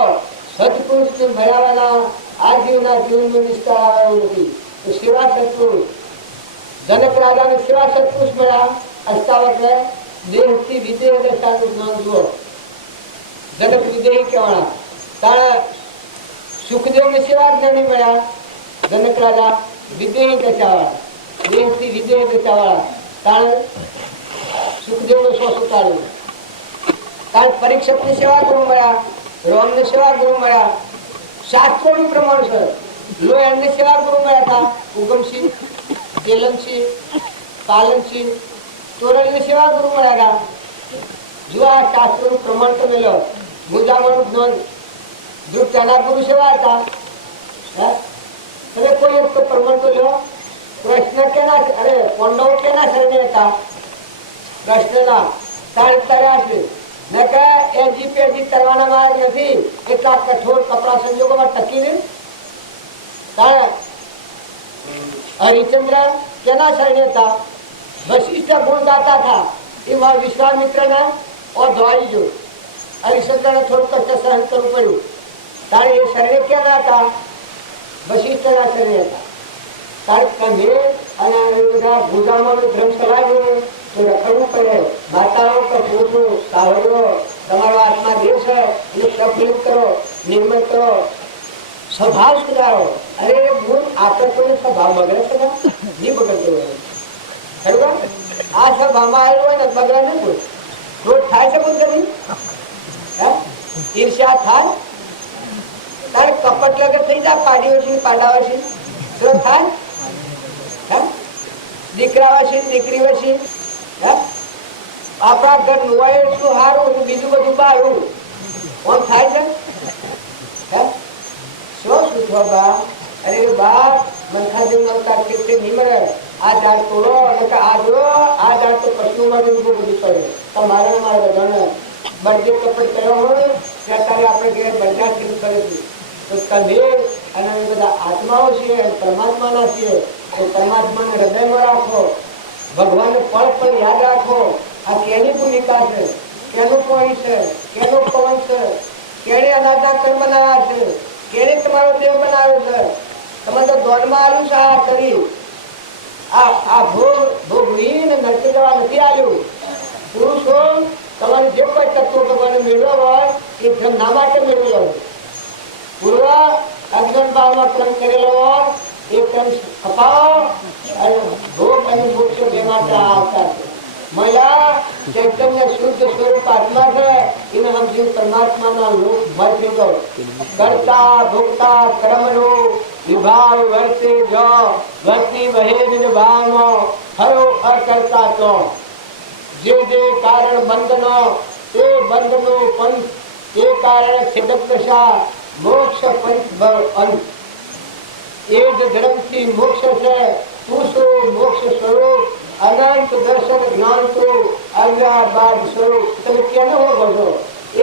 સત્પુરુષને મળ્યાવાના આ જીવનનો નિષ્ઠા આવે એવું નથી. તો સેવા સત્પુરુષ જનક રાજાને સેવા સત્પુરુષ મળ્યા. અષ્ટાવક્ર દેહથી વિદેહ દશાનું જ્ઞાન જુઓ. જનક વિદેહી કહેવાના. કારણ સુખદેવને સેવા જ્ઞાની મળ્યા. જનક રાજા વિદેહી દશાવાળા, દેહથી વિદેહ દશાવાળા. કારણ સુખદેવનો શ્વાસ ઉતાર્યો. કારણ પરીક્ષકની સેવા ગુરુ મળ્યા, રોમને સેવા ગુરુ મળ્યા. શાસ્ત્રોનું પ્રમાણ છે. લો એમને સેવા ગુરુ મળ્યા હતા. ઉગમસિંહ, તેલમસિંહ, પાલનસિંહ, તોરણની સેવા ગુરુ મળ્યા હતા. જો આ શાસ્ત્રોનું પ્રમાણ તમે લો. ગુજામાનું જ્ઞાન ધ્રુપચાના ગુરુ સેવા હતા. તમે કોઈ એક પ્રમાણ તો લો. કૃષ્ણ કેના અરે પાંડવો કેના શરણે હતા? કૃષ્ણના તાણ તર્યા છે. ન કે એજી પેજી કરવાના માર્ગ નથી. એટલા કઠોર કપડા સંજોગોમાં ટકીને કારણ હરિચંદ્ર કેના શરણે હતા? વશિષ્ઠ ગુણગાતા હતા. એમાં વિશ્વામિત્રને દોડી ગયો. હરિચંદ્રને થોડું કષ્ટ સહન કરવું પડ્યું. તારે એ શરણે કેના હતા? વશિષ્ઠના શરણે હતા. કારણ તમે અને બધા ભૂજામાનું ધર્મ ચલાવ્યું તો રખડવું પડે. માતાઓ કે પૂરનું સાવજો તમારો આત્મા દેવ છે એને સફલિત કરો, નિર્મળ કરો, સ્વભાવ સુધારો. અરે ગુણ આપણે કોઈ સ્વભાવ બગડે છે ને? નહીં બગડતો હોય. ખરું? આ સ્વભાવમાં આવેલું હોય ને બગડે નહીં કોઈ. રોજ થાય છે કોઈ કદી? ઈર્ષ્યા થાય? તારે કપટ લગે થઈ જાય. પાડીઓ છે, પાડાઓ છે, તો થાય. દીકરા વસી, દીકરી વસી, આપણા ઘર નુવાય શું સારું, બીજું બધું બારું કોણ થાય છે? શું શું બા? અરે બા મનખાદેવ નવતા કેટલી નહીં મળે. આ ઝાડ તોડો અને આ જો આ ઝાડ તો પશુઓમાં બધું બધું પડે. તમારે મારે બધાને બર્થડે કપડ કર્યો હોય ત્યાં તારે આપણે ઘેર બધા ફીલ કરીશું. તો તમે અને બધા આત્માઓ છીએ, પરમાત્માના છીએ. તો પરમાત્માને હૃદયમાં રાખો. ભગવાનને પળ પળ યાદ રાખો. આ કેની ભૂમિકા છે, કેનું પાણી છે, કેનું પવન છે, કેને અનાજના કણ બનાવ્યા છે, કેને તમારો દેવ બનાવ્યો છે. તમે તો દોડમાં આવ્યું છે. આ કરી આ ભોગવી ને નરકી દવા નથી આવ્યું. પુરુષો તમારે જે કોઈ તત્વો ભગવાને મેળવ્યો હોય એ ધર્મ ના માટે મેળવ્યો હોય. પૂર્વ અજ્ઞાન ભાવમાં ક્રમ કરેલો હોય એ ક્રમ ખપાવો અને ભોગ અને મોક્ષ બે માટે આવતા છે. મહિલા ચૈતન્ય શુદ્ધ સ્વરૂપ આત્મા છે. એને સમજી પરમાત્માના લોક ભય થઈ ગયો. કરતા ભોગતા કર્મનો વિભાવ વર્તે જો વર્તી વહે નિજ ભાવનો હરો અકર્તા તો. જે જે કારણ બંધનો તે બંધનો પંથ, તે કારણ છેદક દશા મોક્ષ પંથ અંત. એ જ ધર્મથી મોક્ષ છે. તું શું મોક્ષ સ્વરૂપ અનંત દર્શન જ્ઞાન તું અવ્યાબાદ સ્વરૂપ. તમે કેનો હોગો છો?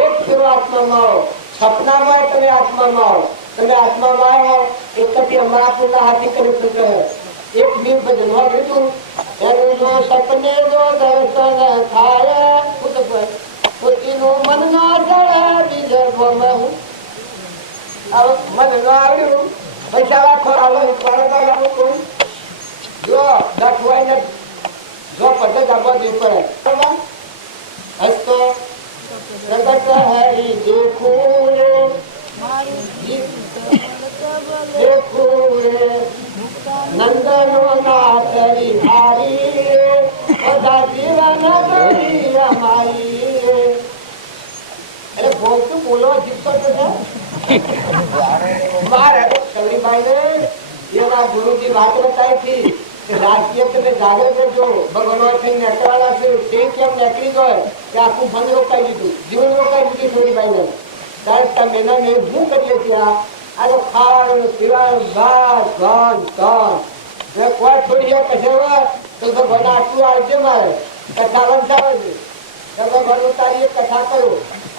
એક ફેરો આત્મામાં આવો. સપનામાં તમે આત્મામાં આવો. તમે આત્મામાં આવો એકથી અમારા પૂરા હાથી કરી શકે. એક બી ભજનમાં લીધું એનું જો સપને જો દર્શન થાય પોતીનું મન ના જળે બીજે ગમે. મન ન આવ્યું પૈસા રાખો આલો કોઈ જો દખવાય ને જો પદ્ધત આપવા દે પડે. હસતો પ્રગટ હરી દેખું રે દેખું રે નંદનો નાથ હરી હારી બધા જીવન કરી અમારી. એટલે ભોગ તું બોલવા જીતતો તો છે. મારે તો સવરીભાઈને એવા ગુરુજી વાત બતાવી હતી કે રાજકીય તમે જાગૃત રહેજો, ભગવાન થઈ નેકળવાના છે તે કેમ નીકળી ગયો કે આખું ભંગ રોકાઈ દીધું, જીવન રોકાઈ દીધું સવરીભાઈને. ત્યારે તમે એને શું કરીએ છીએ આ તો ખાવાનું પીવાનું ઘાસ ઘન ધન કોઈ થોડી કશે તો ભગવાન આટલું આવજે મારે કથા વંચાવે છે તો ભગવાન ઉતારીએ કથા કરો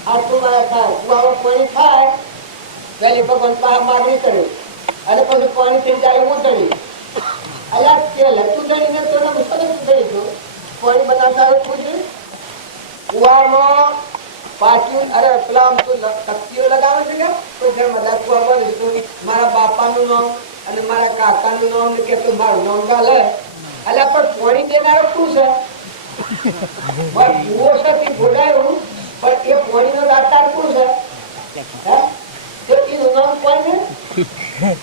આટલું મારે થાય કુવાનું પાણી થાય પહેલી ભગવાન પાસે માગણી કરે અને પછી પાણી થઈ જાય એવું ધણી અલ્યા તેલ હતું ધણીને તો મુશ્કેલ ધણી છું પાણી બનાવતા હતું છે કુવામાં પાછું અરે પેલા આમ તો તકતીઓ લગાવે છે કે કોઈ ઘર બધા કુવામાં લીધું મારા બાપાનું નામ અને મારા કાકાનું નામ ને કે તો મારું નામ ગાલે અલ્યા પણ પાણી દેનારો શું છે કુવો છે તે ગોડાયું પણ એ પાણીનો દાતાર કોણ છે તો એનું નામ કોણ છે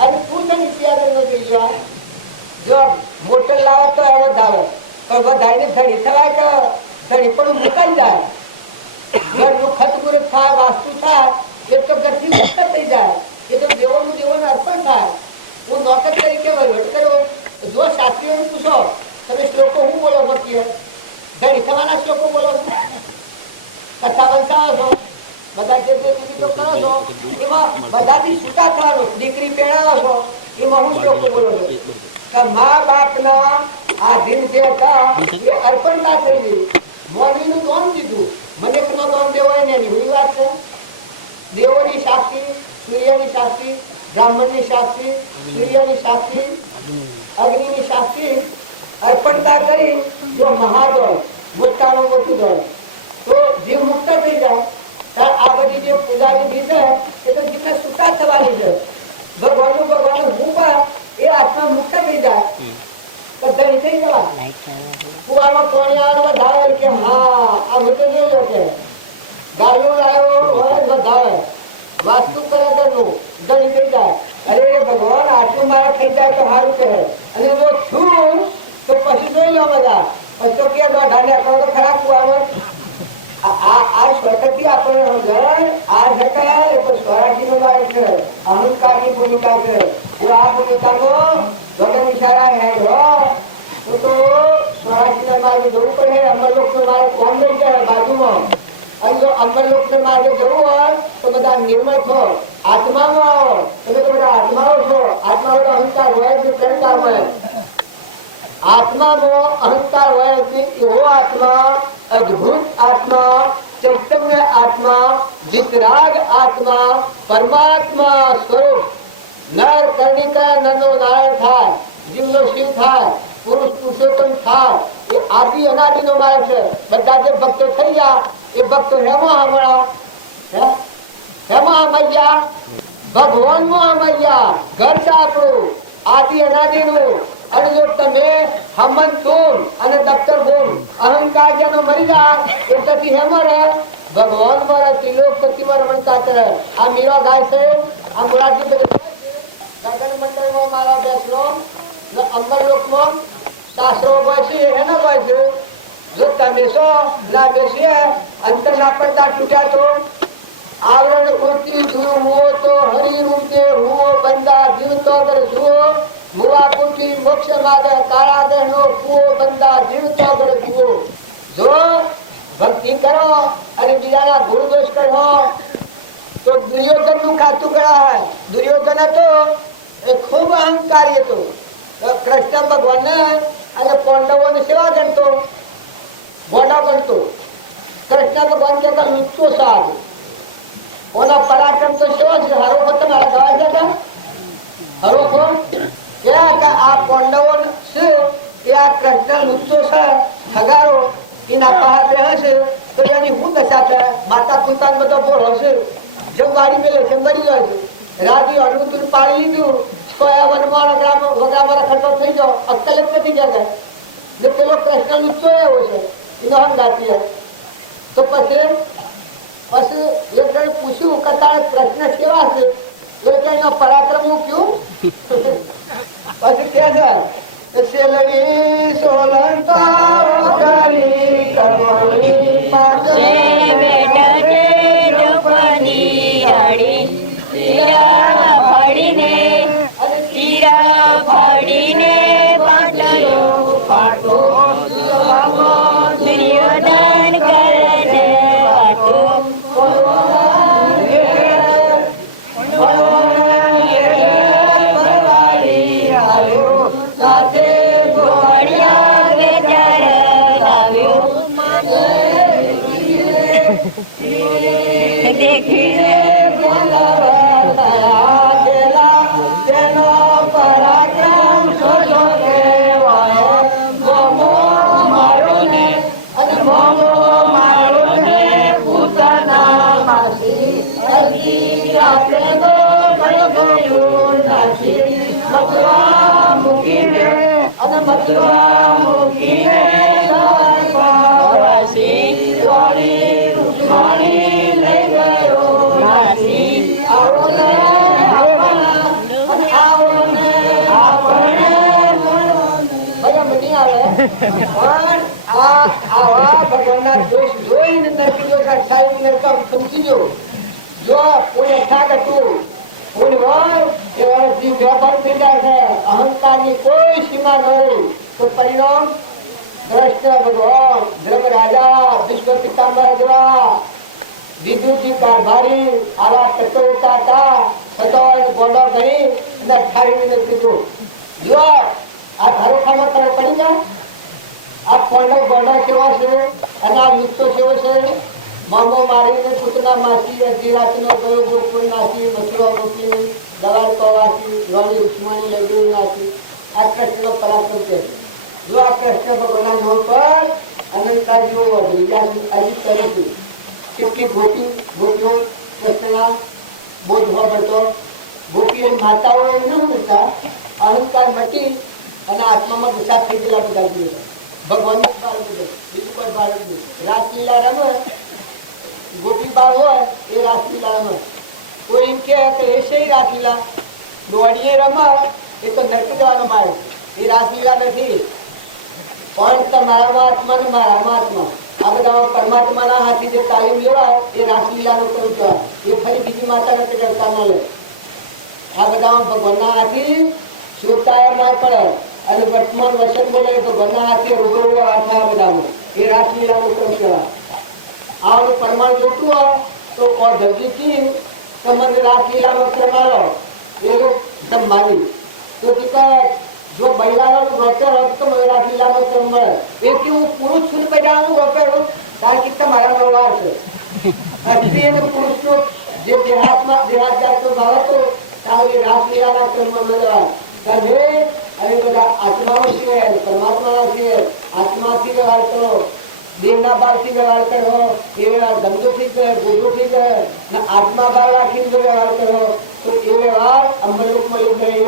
અને તું તને ત્યારે ન જોઈ જો મોટર લાવે તો એનો ધાવે પણ બધાને ધણી થવાય કે ધણી પણ મુકાઈ જાય ઘરનું ખતમુહૂર્ત થાય વાસ્તુ થાય એ તો ઘરથી મુક્ત થઈ જાય એ તો દેવોનું દેવોનું અર્પણ થાય. હું નોકર તરીકે વહીવટ કર્યો જો શાસ્ત્રીઓને પૂછો તમે શ્લોકો હું બોલો છો કે ધણી થવાના શ્લોકો બોલો છો કથા વંચાવો છો બધા જે કરો છો એમાં બધાથી છૂટા થવાનું દીકરી પહેરાવો છો એમાં હું શ્લોકો બોલો છો કે મા બાપના આધીન જે હતા એ અર્પણતા થઈ ગઈ મોરવીનું દોન દીધું મને નો દોન દેવાય ને એની વાત છે. દેવોની સાક્ષી સૂર્યની સાક્ષી બ્રાહ્મણની સાક્ષી સૂર્યની સાક્ષી અગ્નિની સાક્ષી અર્પણતા કરી જો મહાદોલ મોટાનું મોટું દોડ તો જીવ મુક્ત થઈ જાય. આ બધી જે પૂજાની રીત છે એ તો જીવને છૂટા થવાની છે. ભગવાનનું હું એ આત્મા મુક્ત થઈ જાય તો ધણી થઈ જવા. કુવામાં પાણી આવવાનું વધારે કે હા આ હું તો જોયો છે ગાયું લાવ્યો હોય વધારે વાસ્તુ કરે ઘરનું ધણી થઈ જાય. અરે ભગવાન આટલું મારે થઈ જાય તો સારું કહે અને જો છું તો પછી જોઈ લો બધા પછી તો કે ઢાંડ્યા કરો તો ખરા કુવામાં આ સ્વતંત્રી આપણે આ જગ્યા સ્વરાજી નો ભાગ છે અહંકાર ની ભૂમિકા છે. આ ભૂમિકામાં ગગન ઇશારા હેડ તો સ્વરાજી ના માર્ગે જવું પડે. અમરલોક નો માર્ગ કોણ રહી જાય બાજુમાં અને જો અમરલોક ના માર્ગે જવું હોય તો બધા નિર્મળ છો આત્મામાં આવો તમે તો બધા આત્માઓ છો. આત્મા બધો અહંકાર હોય છે કરતા હોય આત્મામાં અહંકાર હોય એવો આત્મા અદ્ભુત આત્મા ચૈતન્ય આત્મા વિતરાગ આત્મા પરમાત્મા સ્વરૂપ નર કર્ણિકા નરનો નારાયણ થાય જીવનો શિવ થાય પુરુષ પુરુષોત્તમ થાય એ આદિ અનાદિ નો માર્ગ છે. બધા જે ભક્તો થઈ ગયા એ ભક્તો હેમાં હમણાં ભગવાનમાં હમૈયા ઘર છે આપણું આદિ અનાદિ નું. અને જો તમે હમન તું અને દફતર બોલ અહંકાર જેનો મરી જાય એ પછી હેમાં રહે ભગવાન મારા ત્રિલોકપતિમાં રમણતા કરે. આ મીરા ગાય છે આ મુરારજી ગગન મંડળમાં મારા બેસલો અંબરલોકમાં શાસ્ત્રો બેસી એના બેસે જો તમે છો ના બેસીએ અંતર ના પડતા તૂટ્યા તો આવરણ ઉડતી જુઓ મુઓ તો હરી રૂપે હુઓ બંદા જીવતો અગર જુઓ મુવા કુટી મોક્ષ માગે કાળા દેહ નો કુઓ બંદા જીવતો અગર જુઓ. જો ભક્તિ કરો અને બીજાના ગુણ દોષ કરો તો દુર્યોધન નું ખાતું કરાય. દુર્યોધન હતો એ ખૂબ અહંકારી હતો. કૃષ્ણ ભગવાન અને પાંડવો ની સેવા કરતો ગોડા બનતો. કૃષ્ણ ભગવાન કે લુચ્ચો સાધ ઓના પરાક્રમ તો સેવા છે હરો ખતમ ગવા જતા હરો ક્યાં કે આ પાંડવો છે એ આ કૃષ્ણ લુચ્ચો છે ઠગારો એના પહાડે હશે તો એની હું દશા છે. માતા પિતા બધો બોલ હશે જમવાડી મેલે છે મરી જાય છે. રાજી અનુતુર પાડી લીધું વગરામાં ખર્ચો થઈ ગયો અક્કલ જ નથી ગયા ને પેલો કૃષ્ણ લુચ્ચો એવો છે એનો હંગાતી તો પછી એક જણે પૂછ્યું કે તારે કૃષ્ણ કેવા છે એટલે એનો પરાક્રમ હું કયું પછી કે છે સેલડી સોલંકા કરી કમળી પાસે બેઠા છે રૂપની અડી દેખીને તેનો પરાક્રમ શોધો કહેવાય. મોમો મારો ને અને મોમો મારો ને પૂતના માસી અરજી આપણે તો કઈ ગયું નાસી. મથુરા મૂકીને અને મથુરા મૂકીને વાસી દોડી રુક્ષ્મણી લઈ ગયો નાસી. આવો ને ભગવાનના દોષ જોઈને નરકી દોષ અઠાવી નરકમ સમજી જો કોઈ અઠાક હતું કોઈ હોય એ જીવ વ્યાપાર થઈ જાય છે. અહંકારની કોઈ સીમા ન રહી તો પરિણામ કૃષ્ણ ભગવાન ધર્મ રાજા વિશ્વ પિતાંબર દ્વારા વિદુજી કારભારી આવા કટોતા હતા છતાં ગોડો કરી અને 28 મિનિટ કીધું જો આ ધારોખામાં તમે પડી જાય. આ પોંડો ગોડો કેવા છે અને આ યુક્તો કેવો છે. મામો મારીને પુતના માસી જીરાતનો ગયો ગોકુળ નાસી મથુરા મૂકી દલાલ કવાસી રાણી રુક્ષ્મણી લઈ ગઈ નાસી. આ કૃષ્ણનો પરાક્રમ છે. જો આ કૃષ્ણ ભગવાનના નામ પર અનંતાજીઓ અજીત કરી હતી. કેટલી ગોપીઓ કૃષ્ણના બોધ હોવા પડતો. ગોપીઓ માતાઓ એમ ન હતા. અહંકાર મટી અને આત્મામાં વિચાર થઈ ગયેલા બધા જીવો ભગવાનનું બાળક બીજું કોઈ બાળક નહીં. રાસલીલા રમે ગોપી બાળ હોય એ રાસલીલા રમે. કોઈ એમ કે એ છે રાસલીલા. દોડીએ રમે એ તો નરકી જવાનો બાળક. એ રાસલીલા નથી. પણ તમારામાં આત્મા ને મારામાં આત્મા આ બધા પરમાત્માના હાથી જે તાલીમ લેવાય એ રાસલીલાનો કરું કહેવાય. એ ફરી બીજી માતા નથી કરતા ન લે. આ બધા ભગવાનના હાથી શ્રોતાય ના પડે અને વર્તમાન વચન બોલે ભગવાનના હાથી રૂબરૂ આઠા બધામાં એ રાસલીલાનો ક્રમ કહેવાય. આનું પ્રમાણ જોતું હોય તો ધરજીથી તમને રાસલીલાનો ક્રમ આવ્યો એ લોકો માની તો જો બૈરાનો રોપે હોત તો મને રાસલીલાનો ક્રમ મળે. એ કે હું પુરુષ છું બૈરાનું રોપેલું કારણ કે તમારા વ્યવહાર છે. સ્ત્રી અને પુરુષનો જે દેહાત જાતનો ભાવ હતો તારે રાસલીલાના ક્રમમાં ન જવાય. તમે હવે બધા આત્માઓ છે પરમાત્માના છે. આત્માથી વ્યવહાર કરો, દેવના બાળથી વ્યવહાર કરો. એ વ્યવહાર ધંધોથી કરે, બોધોથી કરે ને આત્મા બાળ રાખીને જો વ્યવહાર કરો તો એ વ્યવહાર અમરલોકમાં યોગ કરે. એ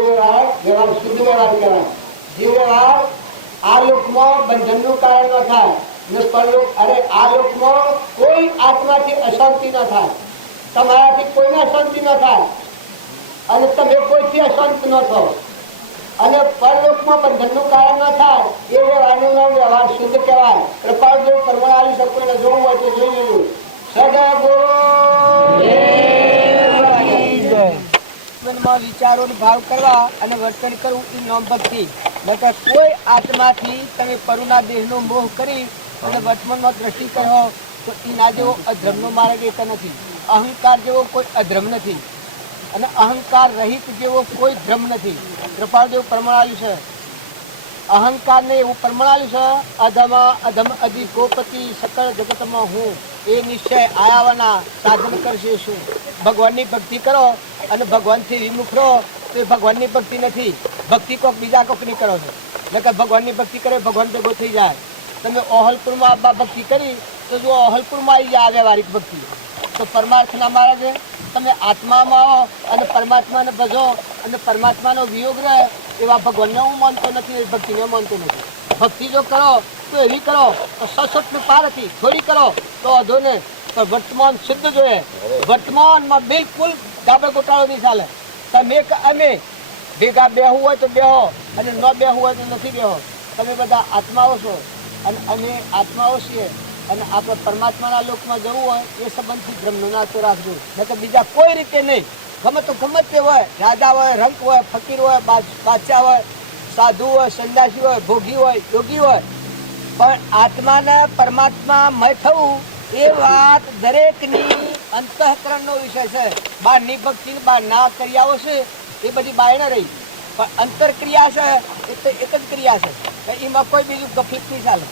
વ્યવહાર શુદ્ધ વ્યવહાર કહેવાય. જે વ્યવહાર આ લોકમાં બંધનનું કારણ ન થાય ને પરલોક આ લોકમાં કોઈ આત્માથી અશાંતિ ન થાય. તમારાથી કોઈને અશાંતિ ન થાય અને તમે કોઈથી અશાંત ન થો અને પરલોકમાં બંધનનું કારણ ન થાય એ વ્યવહારનું નામ વ્યવહાર શુદ્ધ કહેવાય. કૃપાળ જો પરમાળી શકો એને જોવું હોય તો જોઈ લેવું. સદા વિચારો ભાવ કરવા અને વર્તન કરવું એ નામ ભક્તિ. નકર કોઈ આત્માથી તમે પરુના દેહનો મોહ કરી અને વર્તમાનમાં દ્રષ્ટિ કરો તો એના જેવો અધર્મનો માર્ગ એક નથી. અહંકાર જેવો કોઈ અધર્મ નથી અને અહંકાર રહિત જેવો કોઈ ધર્મ નથી. કૃપાળદેવ પ્રમાણાયું છે. અહંકારને એવું પ્રમાણાયું છે. અધમ અધિ ગોપતિ સકળ જગતમાં હું એ નિશ્ચય આયાવાના સાધન કરશે શું. ભગવાનની ભક્તિ કરો અને ભગવાનથી વિમુખ રહો તો એ ભગવાનની ભક્તિ નથી. ભક્તિ કોક બીજા કોકની કરો છો. નકર ભગવાનની ભક્તિ કરે ભગવાન ભેગો થઈ જાય. તમે ઓહલપુરમાં આબા ભક્તિ કરી તો જો ઓહલપુરમાં આવી જાય વ્યવહારિક ભક્તિ તો પરમાર્થના માર્ગે તમે આત્મામાં આવો અને પરમાત્માને ભજો અને પરમાત્માનો વિયોગ રહે એવા ભગવાનને હું માનતો નથી. એ ભક્તિને માનતો નથી. ભક્તિ જો કરો તો એવી કરો તો સસોટનું પાર હતી. થોડી કરો તો અધો ને પણ વર્તમાન શુદ્ધ જોઈએ. વર્તમાનમાં બિલકુલ ગાબે ગોટાળો નહીં ચાલે. તમે અમે ભેગા બેહવું હોય તો બેહો અને ન બેહવું હોય તો નથી બેહો. તમે બધા આત્માઓ છો અને અમે આત્માઓ છીએ અને આપણે પરમાત્માના લોકમાં જવું હોય એ સંબંધથી બ્રહ્મનો નાતો રાખજો. નકર બીજા કોઈ રીતે નહીં. ગમે તો ગમે તે હોય, રાજા હોય, રંક હોય, ફકીર હોય, બાદશાહ હોય, સાધુ હોય, સંન્યાસી હોય, ભોગી હોય, યોગી હોય, પણ આત્માને પરમાત્મામય થવું એ વાત દરેકની અંતઃકરણનો વિષય છે. બહારની ભક્તિ બહારના ક્રિયાઓ છે એ બધી બાયણે રહી પણ અંતરક્રિયા છે એ તો એક જ ક્રિયા છે. એમાં કોઈ બીજું ગફિત નહીં ચાલે.